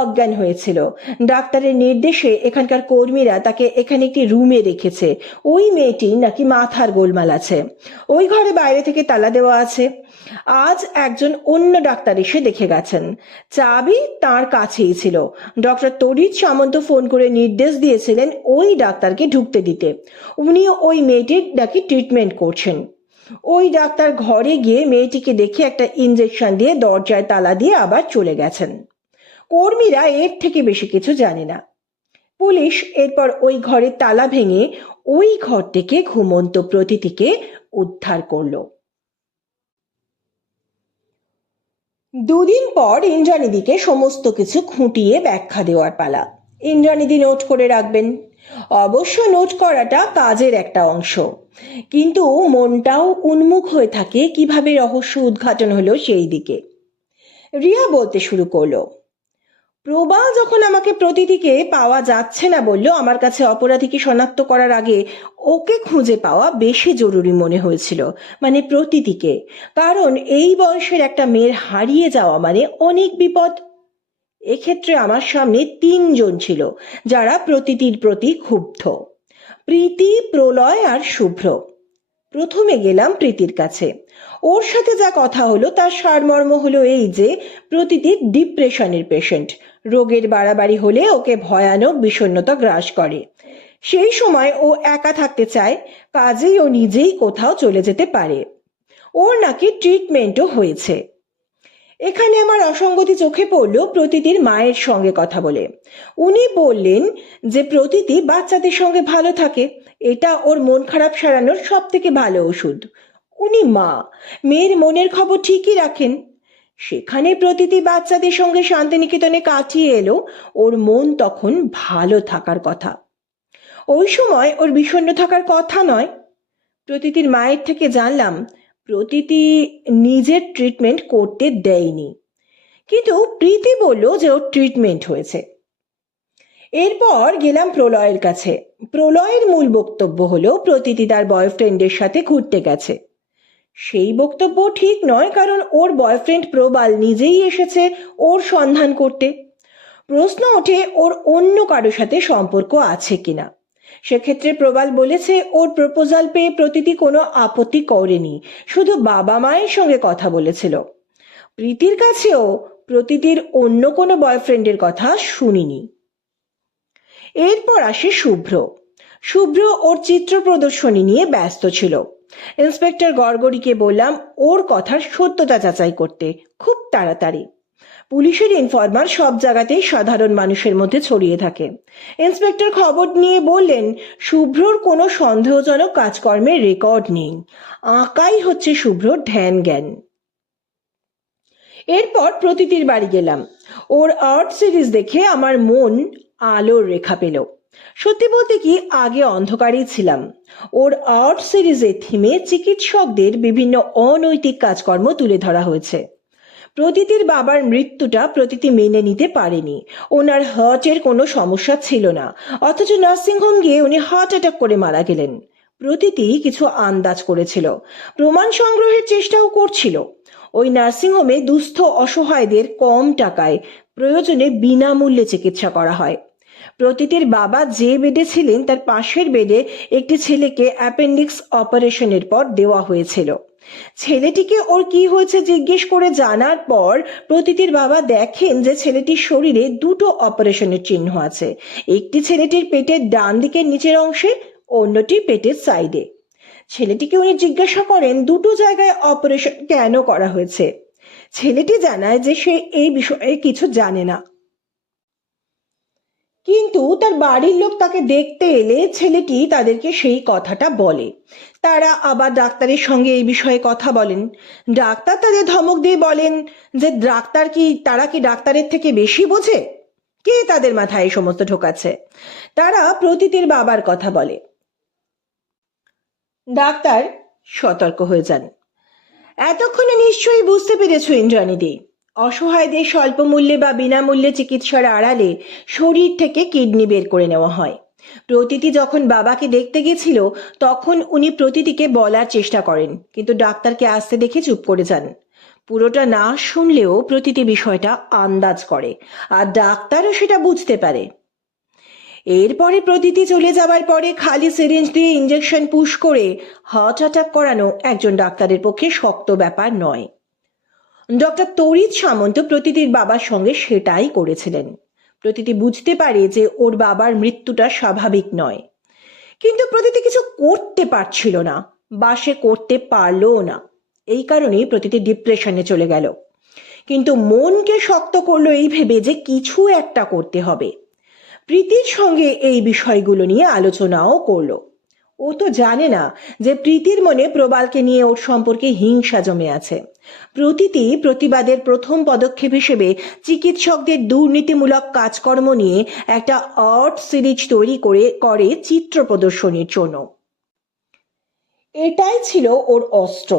অজ্ঞান হয়েছিল। ডাক্তারের নির্দেশে এখানকার কর্মীরা তাকে এখানে একটি রুমে রেখেছে। ওই মেয়েটির নাকি মাথার গোলমাল আছে। ওই ঘরে বাইরে থেকে তালা দেওয়া আছে। আজ একজন অন্য ডাক্তার এসে দেখে গেছেন। চাবি তার কাছেই ছিল। ডক্টর তরিৎ সামন্ত ফোন করে নির্দেশ দিয়েছিলেন ওই ডাক্তারকে ঢুকতে দিতে। উনি ওই মেয়েটির নাকি ট্রিটমেন্ট করছেন। ওই ডাক্তার ঘরে গিয়ে মেয়েটিকে দেখে একটা ইঞ্জেকশন দিয়ে দরজায় তালা দিয়ে আবার চলে গেছেন। কর্মীরা এর থেকে বেশি কিছু জানে না। পুলিশ এরপর ওই ঘরের তালা ভেঙে ওই ঘর থেকে ঘুমন্ত প্রতীতিকে উদ্ধার করলো। দুদিন পর ইন্দ্রানিদিকে সমস্ত কিছু খুঁটিয়ে ব্যাখ্যা দেওয়ার পালা। ইন্দ্রানিদি নোট করে রাখবেন। অবশ্য নোট করাটা কাজের একটা অংশ, কিন্তু মনটাও উন্মুখ হয়ে থাকে কিভাবে রহস্য উদ্ঘাটন হলো সেই দিকে। রিয়া বলতে শুরু করলো, প্রবাল যখন আমাকে প্রতীতিকে পাওয়া যাচ্ছে না বলল, আমার কাছে অপরাধীকে শনাক্ত করার আগে ওকে খুঁজে পাওয়া বেশি জরুরি মনে হয়েছিল, মানে প্রতীতিকে। কারণ এই বয়সের একটা মেয়ের হারিয়ে যাওয়া মানে অনেক বিপদ। এক্ষেত্রে আমার সামনে 3 জন ছিল যারা প্রতীতির প্রতি ক্ষুব্ধ: প্রীতি, প্রলয় আর শুভ্র। প্রথমে গেলাম প্রীতির কাছে। ওর সাথে যা কথা হলো তার সারমর্ম হলো এই যে প্রতীতি ডিপ্রেশনের পেশেন্ট। রোগের বাড়াবাড়ি হলে ওকে ভয়ানক বিষণ্ণতা গ্রাস করে। সেই সময় ও একা থাকতে চায়, কাজেই ও নিজেই কোথাও চলে যেতে পারে। ওর নাকি ট্রিটমেন্টও হয়েছে। এখানে আমার অসঙ্গতি চোখে পড়ল প্রতীতির মায়ের সঙ্গে কথা বলে। উনি বললেন যে প্রতীতি বাচ্চাদের সঙ্গে ভালো থাকে, এটা ওর মন খারাপ সারানোর সব থেকে ভালো ওষুধ। উনি মা, মেয়ের মনের খবর ঠিকই রাখেন। সেখানে প্রতীতি বাচ্চাদের সঙ্গে শান্তিনিকেতনে কাটিয়ে এলো, ওর মন তখন ভালো থাকার কথা। ওই সময় ওর বিষণ্ণ থাকার কথা নয়। প্রতীতির মায়ের থেকে জানলাম প্রতীতি নিজের ট্রিটমেন্ট করতে দেয়নি, কিন্তু প্রীতি বলল যে ওর ট্রিটমেন্ট হয়েছে। এরপর গেলাম প্রলয়ের কাছে। প্রলয়ের মূল বক্তব্য হলো প্রতীতি তার বয়ফ্রেন্ডের সাথে ঘুরতে গেছে। সেই বক্তব্য ঠিক নয়, কারণ ওর বয়ফ্রেন্ড প্রবাল নিজেই এসেছে ওর সন্ধান করতে। প্রশ্ন ওঠে ওর অন্য কারোর সাথে সম্পর্ক আছে কিনা। সেক্ষেত্রে প্রবাল বলেছে ওর প্রপোজাল পেয়ে প্রতীতি কোনো আপত্তি করেনি, শুধু বাবা মায়ের সঙ্গে কথা বলেছিল। প্রীতির কাছেও প্রতীতির অন্য কোনো বয়ফ্রেন্ডের কথা শুনিনি। এরপর আসে শুভ্র। শুভ্র ওর চিত্র প্রদর্শনী নিয়ে ব্যস্ত ছিল। ইন্সপেক্টর গড়গড়িকে বললাম ওর কথার সত্যতা যাচাই করতে, খুব তাড়াতাড়ি। পুলিশের ইনফরমার সব জায়গাতেই সাধারণ মানুষের মধ্যে ছড়িয়ে থাকে। ইন্সপেক্টর খবর নিয়ে বললেন শুভ্রর কোনো সন্দেহজনক কাজকর্মের রেকর্ড নেই, আঁকাই হচ্ছে শুভ্রর ধ্যান জ্ঞান। এরপর প্রতীতির বাড়ি গেলাম। ওর আর্ট সিরিজ দেখে আমার মন আলোর রেখা পেল। সত্যি বলতে কি, আগে অন্ধকারেই ছিলাম। ওর আর্ট সিরিজের থিমে চিকিৎসকদের বিভিন্ন অনৈতিক কাজকর্ম তুলে ধরা হয়েছে। প্রতীতির বাবার মৃত্যুটা প্রতীতি মেনে নিতে পারেনি। ওনার হার্টের কোনো সমস্যা ছিল না, অথচ নার্সিংহোম গিয়ে উনি হার্ট অ্যাটাক করে মারা গেলেন। প্রতীতি কিছু আন্দাজ করেছিল, প্রমাণ সংগ্রহের চেষ্টাও করছিল। ওই নার্সিংহোমে দুস্থ অসহায়দের কম টাকায়, প্রয়োজনে বিনামূল্যে চিকিৎসা করা হয়। প্রতীতির বাবা যে বেডে ছিলেন তার পাশের বেডে একটি ছেলেকে অ্যাপেন্ডিক্স অপারেশনের পর দেওয়া হয়েছিল। ছেলেটিকে ওর কি হয়েছে জিজ্ঞেস করে জানার পর প্রতীতির বাবা দেখেন যে ছেলেটির শরীরে 2টো অপারেশনের চিহ্ন আছে। একটি ছেলেটির পেটের ডান দিকের নিচের অংশে, অন্যটি পেটের সাইডে। ছেলেটিকে উনি জিজ্ঞাসা করেন 2টো জায়গায় অপারেশন কেন করা হয়েছে। ছেলেটি জানায় যে সে এই বিষয়ে কিছু জানে না, কিন্তু তার বাড়ির লোক তাকে দেখতে এলে ছেলেটি তাদেরকে সেই কথাটা বলে। তারা আবার ডাক্তারের সঙ্গে এই বিষয়ে কথা বলেন। ডাক্তার তাদের ধমক দিয়ে বলেন যে তারা কি ডাক্তারের থেকে বেশি বোঝে? কে তাদের মাথায় এই সমস্ত ঢোকাচ্ছে? তারা প্রতীতির বাবার কথা বলে। ডাক্তার সতর্ক হয়ে যান। এতক্ষণে নিশ্চয়ই বুঝতে পেরেছো ইন্দ্রাণীদি, অসহায়দের স্বল্প মূল্যে বা বিনামূল্যে চিকিৎসার আড়ালে শরীর থেকে কিডনি বের করে নেওয়া হয়। প্রতীতি যখন বাবাকে দেখতে গেছিল তখন উনি প্রতীতিকে বলার চেষ্টা করেন, কিন্তু ডাক্তারকে আসতে দেখে চুপ করে যান। পুরোটা না শুনলেও প্রতীতি বিষয়টা আন্দাজ করে, আর ডাক্তারও সেটা বুঝতে পারে। এরপরে প্রতীতি চলে যাবার পরে খালি সিরিঞ্জ দিয়ে ইঞ্জেকশন পুশ করে হার্ট অ্যাটাক করানো একজন ডাক্তারের পক্ষে শক্ত ব্যাপার নয়। ডক্টর তরিৎ সামন্ত প্রতীতির বাবার সঙ্গে সেটাই করেছিলেন। প্রতীতি বুঝতে পারে যে ওর বাবার মৃত্যুটা স্বাভাবিক নয়, কিন্তু প্রতীতি কিছু করতে পারছিল না, বা সে করতে পারলও না। এই কারণেই প্রতীতি ডিপ্রেশনে চলে গেল, কিন্তু মনকে শক্ত করলো এই ভেবে যে কিছু একটা করতে হবে। প্রীতির সঙ্গে এই বিষয়গুলো নিয়ে আলোচনাও করলো। ও তো জানে না যে প্রীতির মনে প্রবালকে নিয়ে ওর সম্পর্কে হিংসা জমে আছে। প্রতীতি প্রতিবাদের প্রথম পদক্ষেপ হিসেবে চিকিৎসকদের দুর্নীতিমূলক কাজকর্ম নিয়ে একটা আর্ট সিরিজ তৈরি করে চিত্র প্রদর্শনীর জন্য। এটাই ছিল ওর অস্ত্র।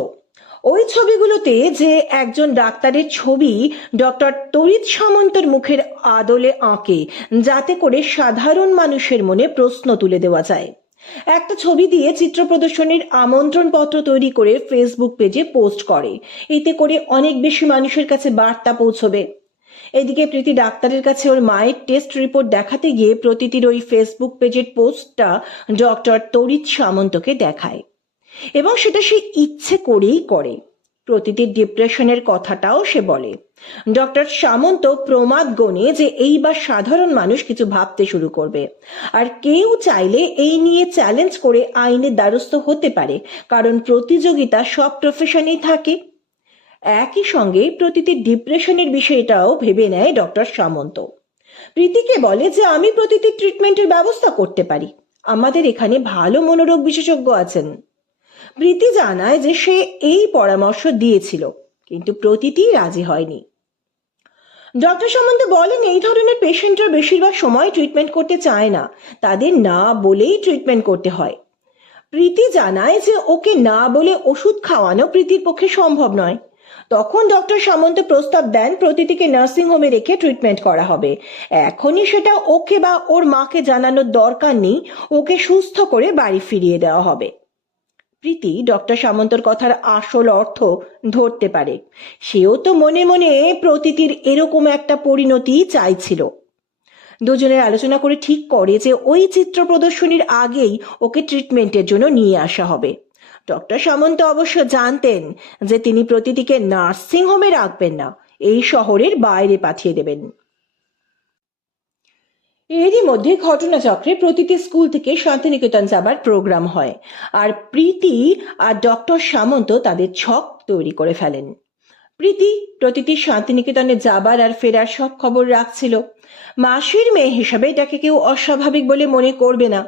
ওই ছবিগুলোতে যে একজন ডাক্তারের ছবি ডক্টর তরিৎ সামন্তর মুখের আদলে আঁকে, যাতে করে সাধারণ মানুষের মনে প্রশ্ন তুলে দেওয়া যায়। একটা ছবি দিয়ে চিত্র প্রদর্শনীর আমন্ত্রণ পত্র তৈরি করে ফেসবুক পেজে পোস্ট করে, এতে করে অনেক বেশি মানুষের কাছে বার্তা পৌঁছবে। এদিকে প্রীতি ডাক্তারের কাছে ওর মায়ের টেস্ট রিপোর্ট দেখাতে গিয়ে প্রতীতির ওই ফেসবুক পেজের পোস্টটা ডক্টর তরিৎ সামন্তকে দেখায়, এবং সেটা সে ইচ্ছে করেই করে। প্রতীতির ডিপ্রেশনের কথাটাও সে বলে। ডক্টর সামন্ত প্রমাদ গণে যে এইবার সাধারণ মানুষ কিছু ভাবতে শুরু করবে, আর কেউ চাইলে এই নিয়ে চ্যালেঞ্জ করে আইনের দ্বারস্থ হতে পারে, কারণ প্রতিযোগিতা সব প্রফেশনেই থাকে। একই সঙ্গে প্রতীতির ডিপ্রেশনের বিষয়টাও ভেবে নেয় ডক্টর সামন্ত। প্রীতিকে বলে যে আমি প্রতীতির ট্রিটমেন্টের ব্যবস্থা করতে পারি, আমাদের এখানে ভালো মনোরোগ বিশেষজ্ঞ আছেন। প্রীতি জানায় যে সে এই পরামর্শ দিয়েছিল, কিন্তু প্রতীতি রাজি হয়নি। ডক্টর সামন্ত বলেন এই ধরনের পেশেন্টরা বেশিরভাগ সময় ট্রিটমেন্ট করতে চায় না, তাদের না বলেই ট্রিটমেন্ট করতে হয়। প্রীতি জানায় যে ওকে না বলে ওষুধ খাওয়ানো প্রীতির পক্ষে সম্ভব নয়। তখন ডক্টর সামন্ত প্রস্তাব দেন প্রতীতিকে নার্সিং হোমে রেখে ট্রিটমেন্ট করা হবে। এখনই সেটা ওকে বা ওর মাকে জানানোর দরকার নেই, ওকে সুস্থ করে বাড়ি ফিরিয়ে দেওয়া হবে। প্রীতি ডক্টর সামন্তর কথার আসল অর্থ ধরতে পারে। সেও তো মনে মনে প্রতীতির এরকম একটা পরিণতি চাইছিল। দুজনে আলোচনা করে ঠিক করে যে ওই চিত্র প্রদর্শনীর আগেই ওকে ট্রিটমেন্টের জন্য নিয়ে আসা হবে। ডক্টর সামন্ত অবশ্য জানতেন যে তিনি প্রতীতিকে নার্সিং হোমে রাখবেন না, এই শহরের বাইরে পাঠিয়ে দেবেন। এরই মধ্যে ঘটনাচক্রে প্রতীতি স্কুল থেকে শান্তিনিকেতন যাবার প্রোগ্রাম হয়, আর প্রীতি আর ডক্টর সামন্ত তাদের ছক তৈরি করে ফেলেন। প্রতীতি শান্তিনিকেতনে যাবার আর ফেরার সব খবর রাখছিল। মাসির মেয়ে হিসাবে এটাকে কেউ অস্বাভাবিক বলে মনে করবে না।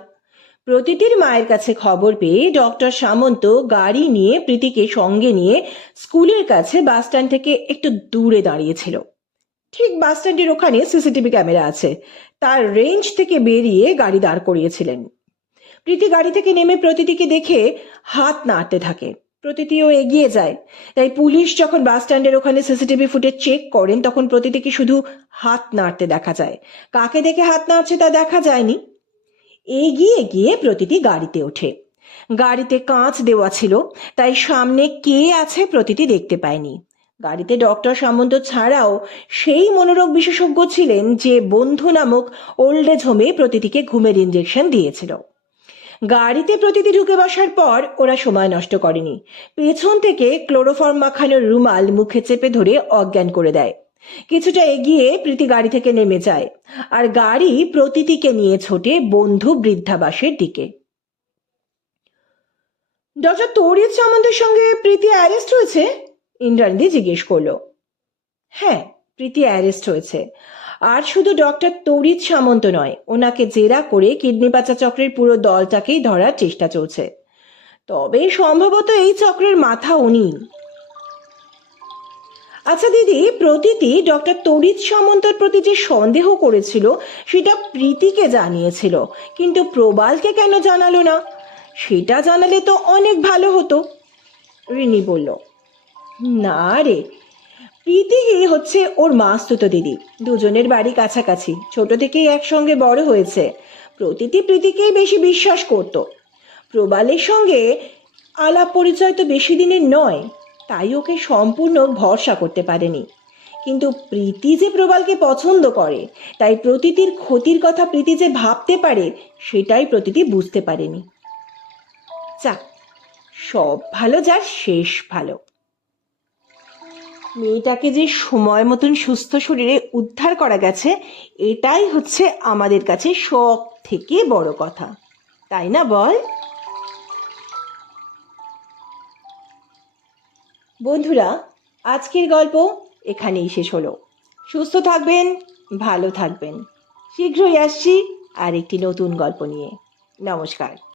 প্রতীতির মায়ের কাছে খবর পেয়ে ডক্টর সামন্ত গাড়ি নিয়ে প্রীতিকে সঙ্গে নিয়ে স্কুলের কাছে বাস স্ট্যান্ড থেকে একটু দূরে দাঁড়িয়েছিল। ঠিক বাস স্ট্যান্ডের ওখানে সিসিটিভি ক্যামেরা আছে, তার রেঞ্জ থেকে বেরিয়ে গাড়ি দাঁড় করিয়েছিলেন। প্রীতি গাড়ি থেকে নেমে প্রতীতিকে দেখে হাত নাড়তে থাকে। প্রতীতিও এগিয়ে যায়। তাই পুলিশ যখন বাস স্ট্যান্ডের ওখানে সিসিটিভি ফুটেজ চেক করেন তখন প্রতীতিকে শুধু হাত নাড়তে দেখা যায়, কাকে দেখে হাত নাড়ছে তা দেখা যায়নি। এগিয়ে গিয়ে প্রতীতি গাড়িতে ওঠে। গাড়িতে কাঁচ দেওয়া ছিল, তাই সামনে কে আছে প্রতীতি দেখতে পায়নি। গাড়িতে ডক্টর সামন্ত ছাড়াও সেই মনোরোগ বিশেষজ্ঞ ছিলেন যে বন্ধু নামক ওল্ড এজ হোমে প্রতীতিকে ঘুমের ইঞ্জেকশন দিয়েছিল। গাড়িতে প্রতীতি ঢুকে বসার পর ওরা সময় নষ্ট করেনি। পেছন থেকে ক্লোরোফর্ম মাখানোর রুমাল মুখে চেপে ধরে অজ্ঞান করে দেয়। কিছুটা এগিয়ে প্রীতি গাড়ি থেকে নেমে যায়, আর গাড়ি প্রতীতিকে নিয়ে ছোটে বন্ধু বৃদ্ধাবাসের দিকে। ডক্টর তরিৎ সামন্তের সঙ্গে প্রীতি অ্যারেস্ট হয়েছে? ইন্দ্রাণী জিজ্ঞেস করলো। হ্যাঁ, প্রীতি অ্যারেস্ট হয়েছে। আর শুধু ডক্টর তরিৎ সামন্ত নয়, ওনাকে জেরা করে কিডনি পাচার চক্রের পুরো দলটাকেই ধরার চেষ্টা চলছে। তবে সম্ভবত এই চক্রের মাথা উনি। আচ্ছা দিদি, প্রতীতি ডক্টর তরিৎ সামন্তর প্রতি যে সন্দেহ করেছিল সেটা প্রীতিকে জানিয়েছিল, কিন্তু প্রবালকে কেন জানালো না? সেটা জানালে তো অনেক ভালো হতো, রিনি বলল। না রে, প্রীতি হচ্ছে ওর মাস্তুতো দিদি। দুজনের বাড়ি কাছাকাছি, ছোট থেকেই একসঙ্গে বড় হয়েছে। প্রীতিকেই বেশি বিশ্বাস করত। প্রবালের সঙ্গে আলাপ পরিচয় তো বেশি দিনের নয়, তাই ওকে সম্পূর্ণ ভরসা করতে পারেনি। কিন্তু প্রীতি যে প্রবালকে পছন্দ করে, তাই প্রতীতির ক্ষতির কথা প্রীতি যে ভাবতে পারে, সেটাই প্রতীতি বুঝতে পারেনি। যাক, সব ভালো যার শেষ ভালো। মেয়েটাকে যে সময় মতন সুস্থ শরীরে উদ্ধার করা গেছে, এটাই হচ্ছে আমাদের কাছে সব থেকে বড় কথা, তাই না বল? বন্ধুরা, আজকের গল্প এখানেই শেষ হলো। সুস্থ থাকবেন, ভালো থাকবেন। শীঘ্রই আসছি আর একটি নতুন গল্প নিয়ে। নমস্কার।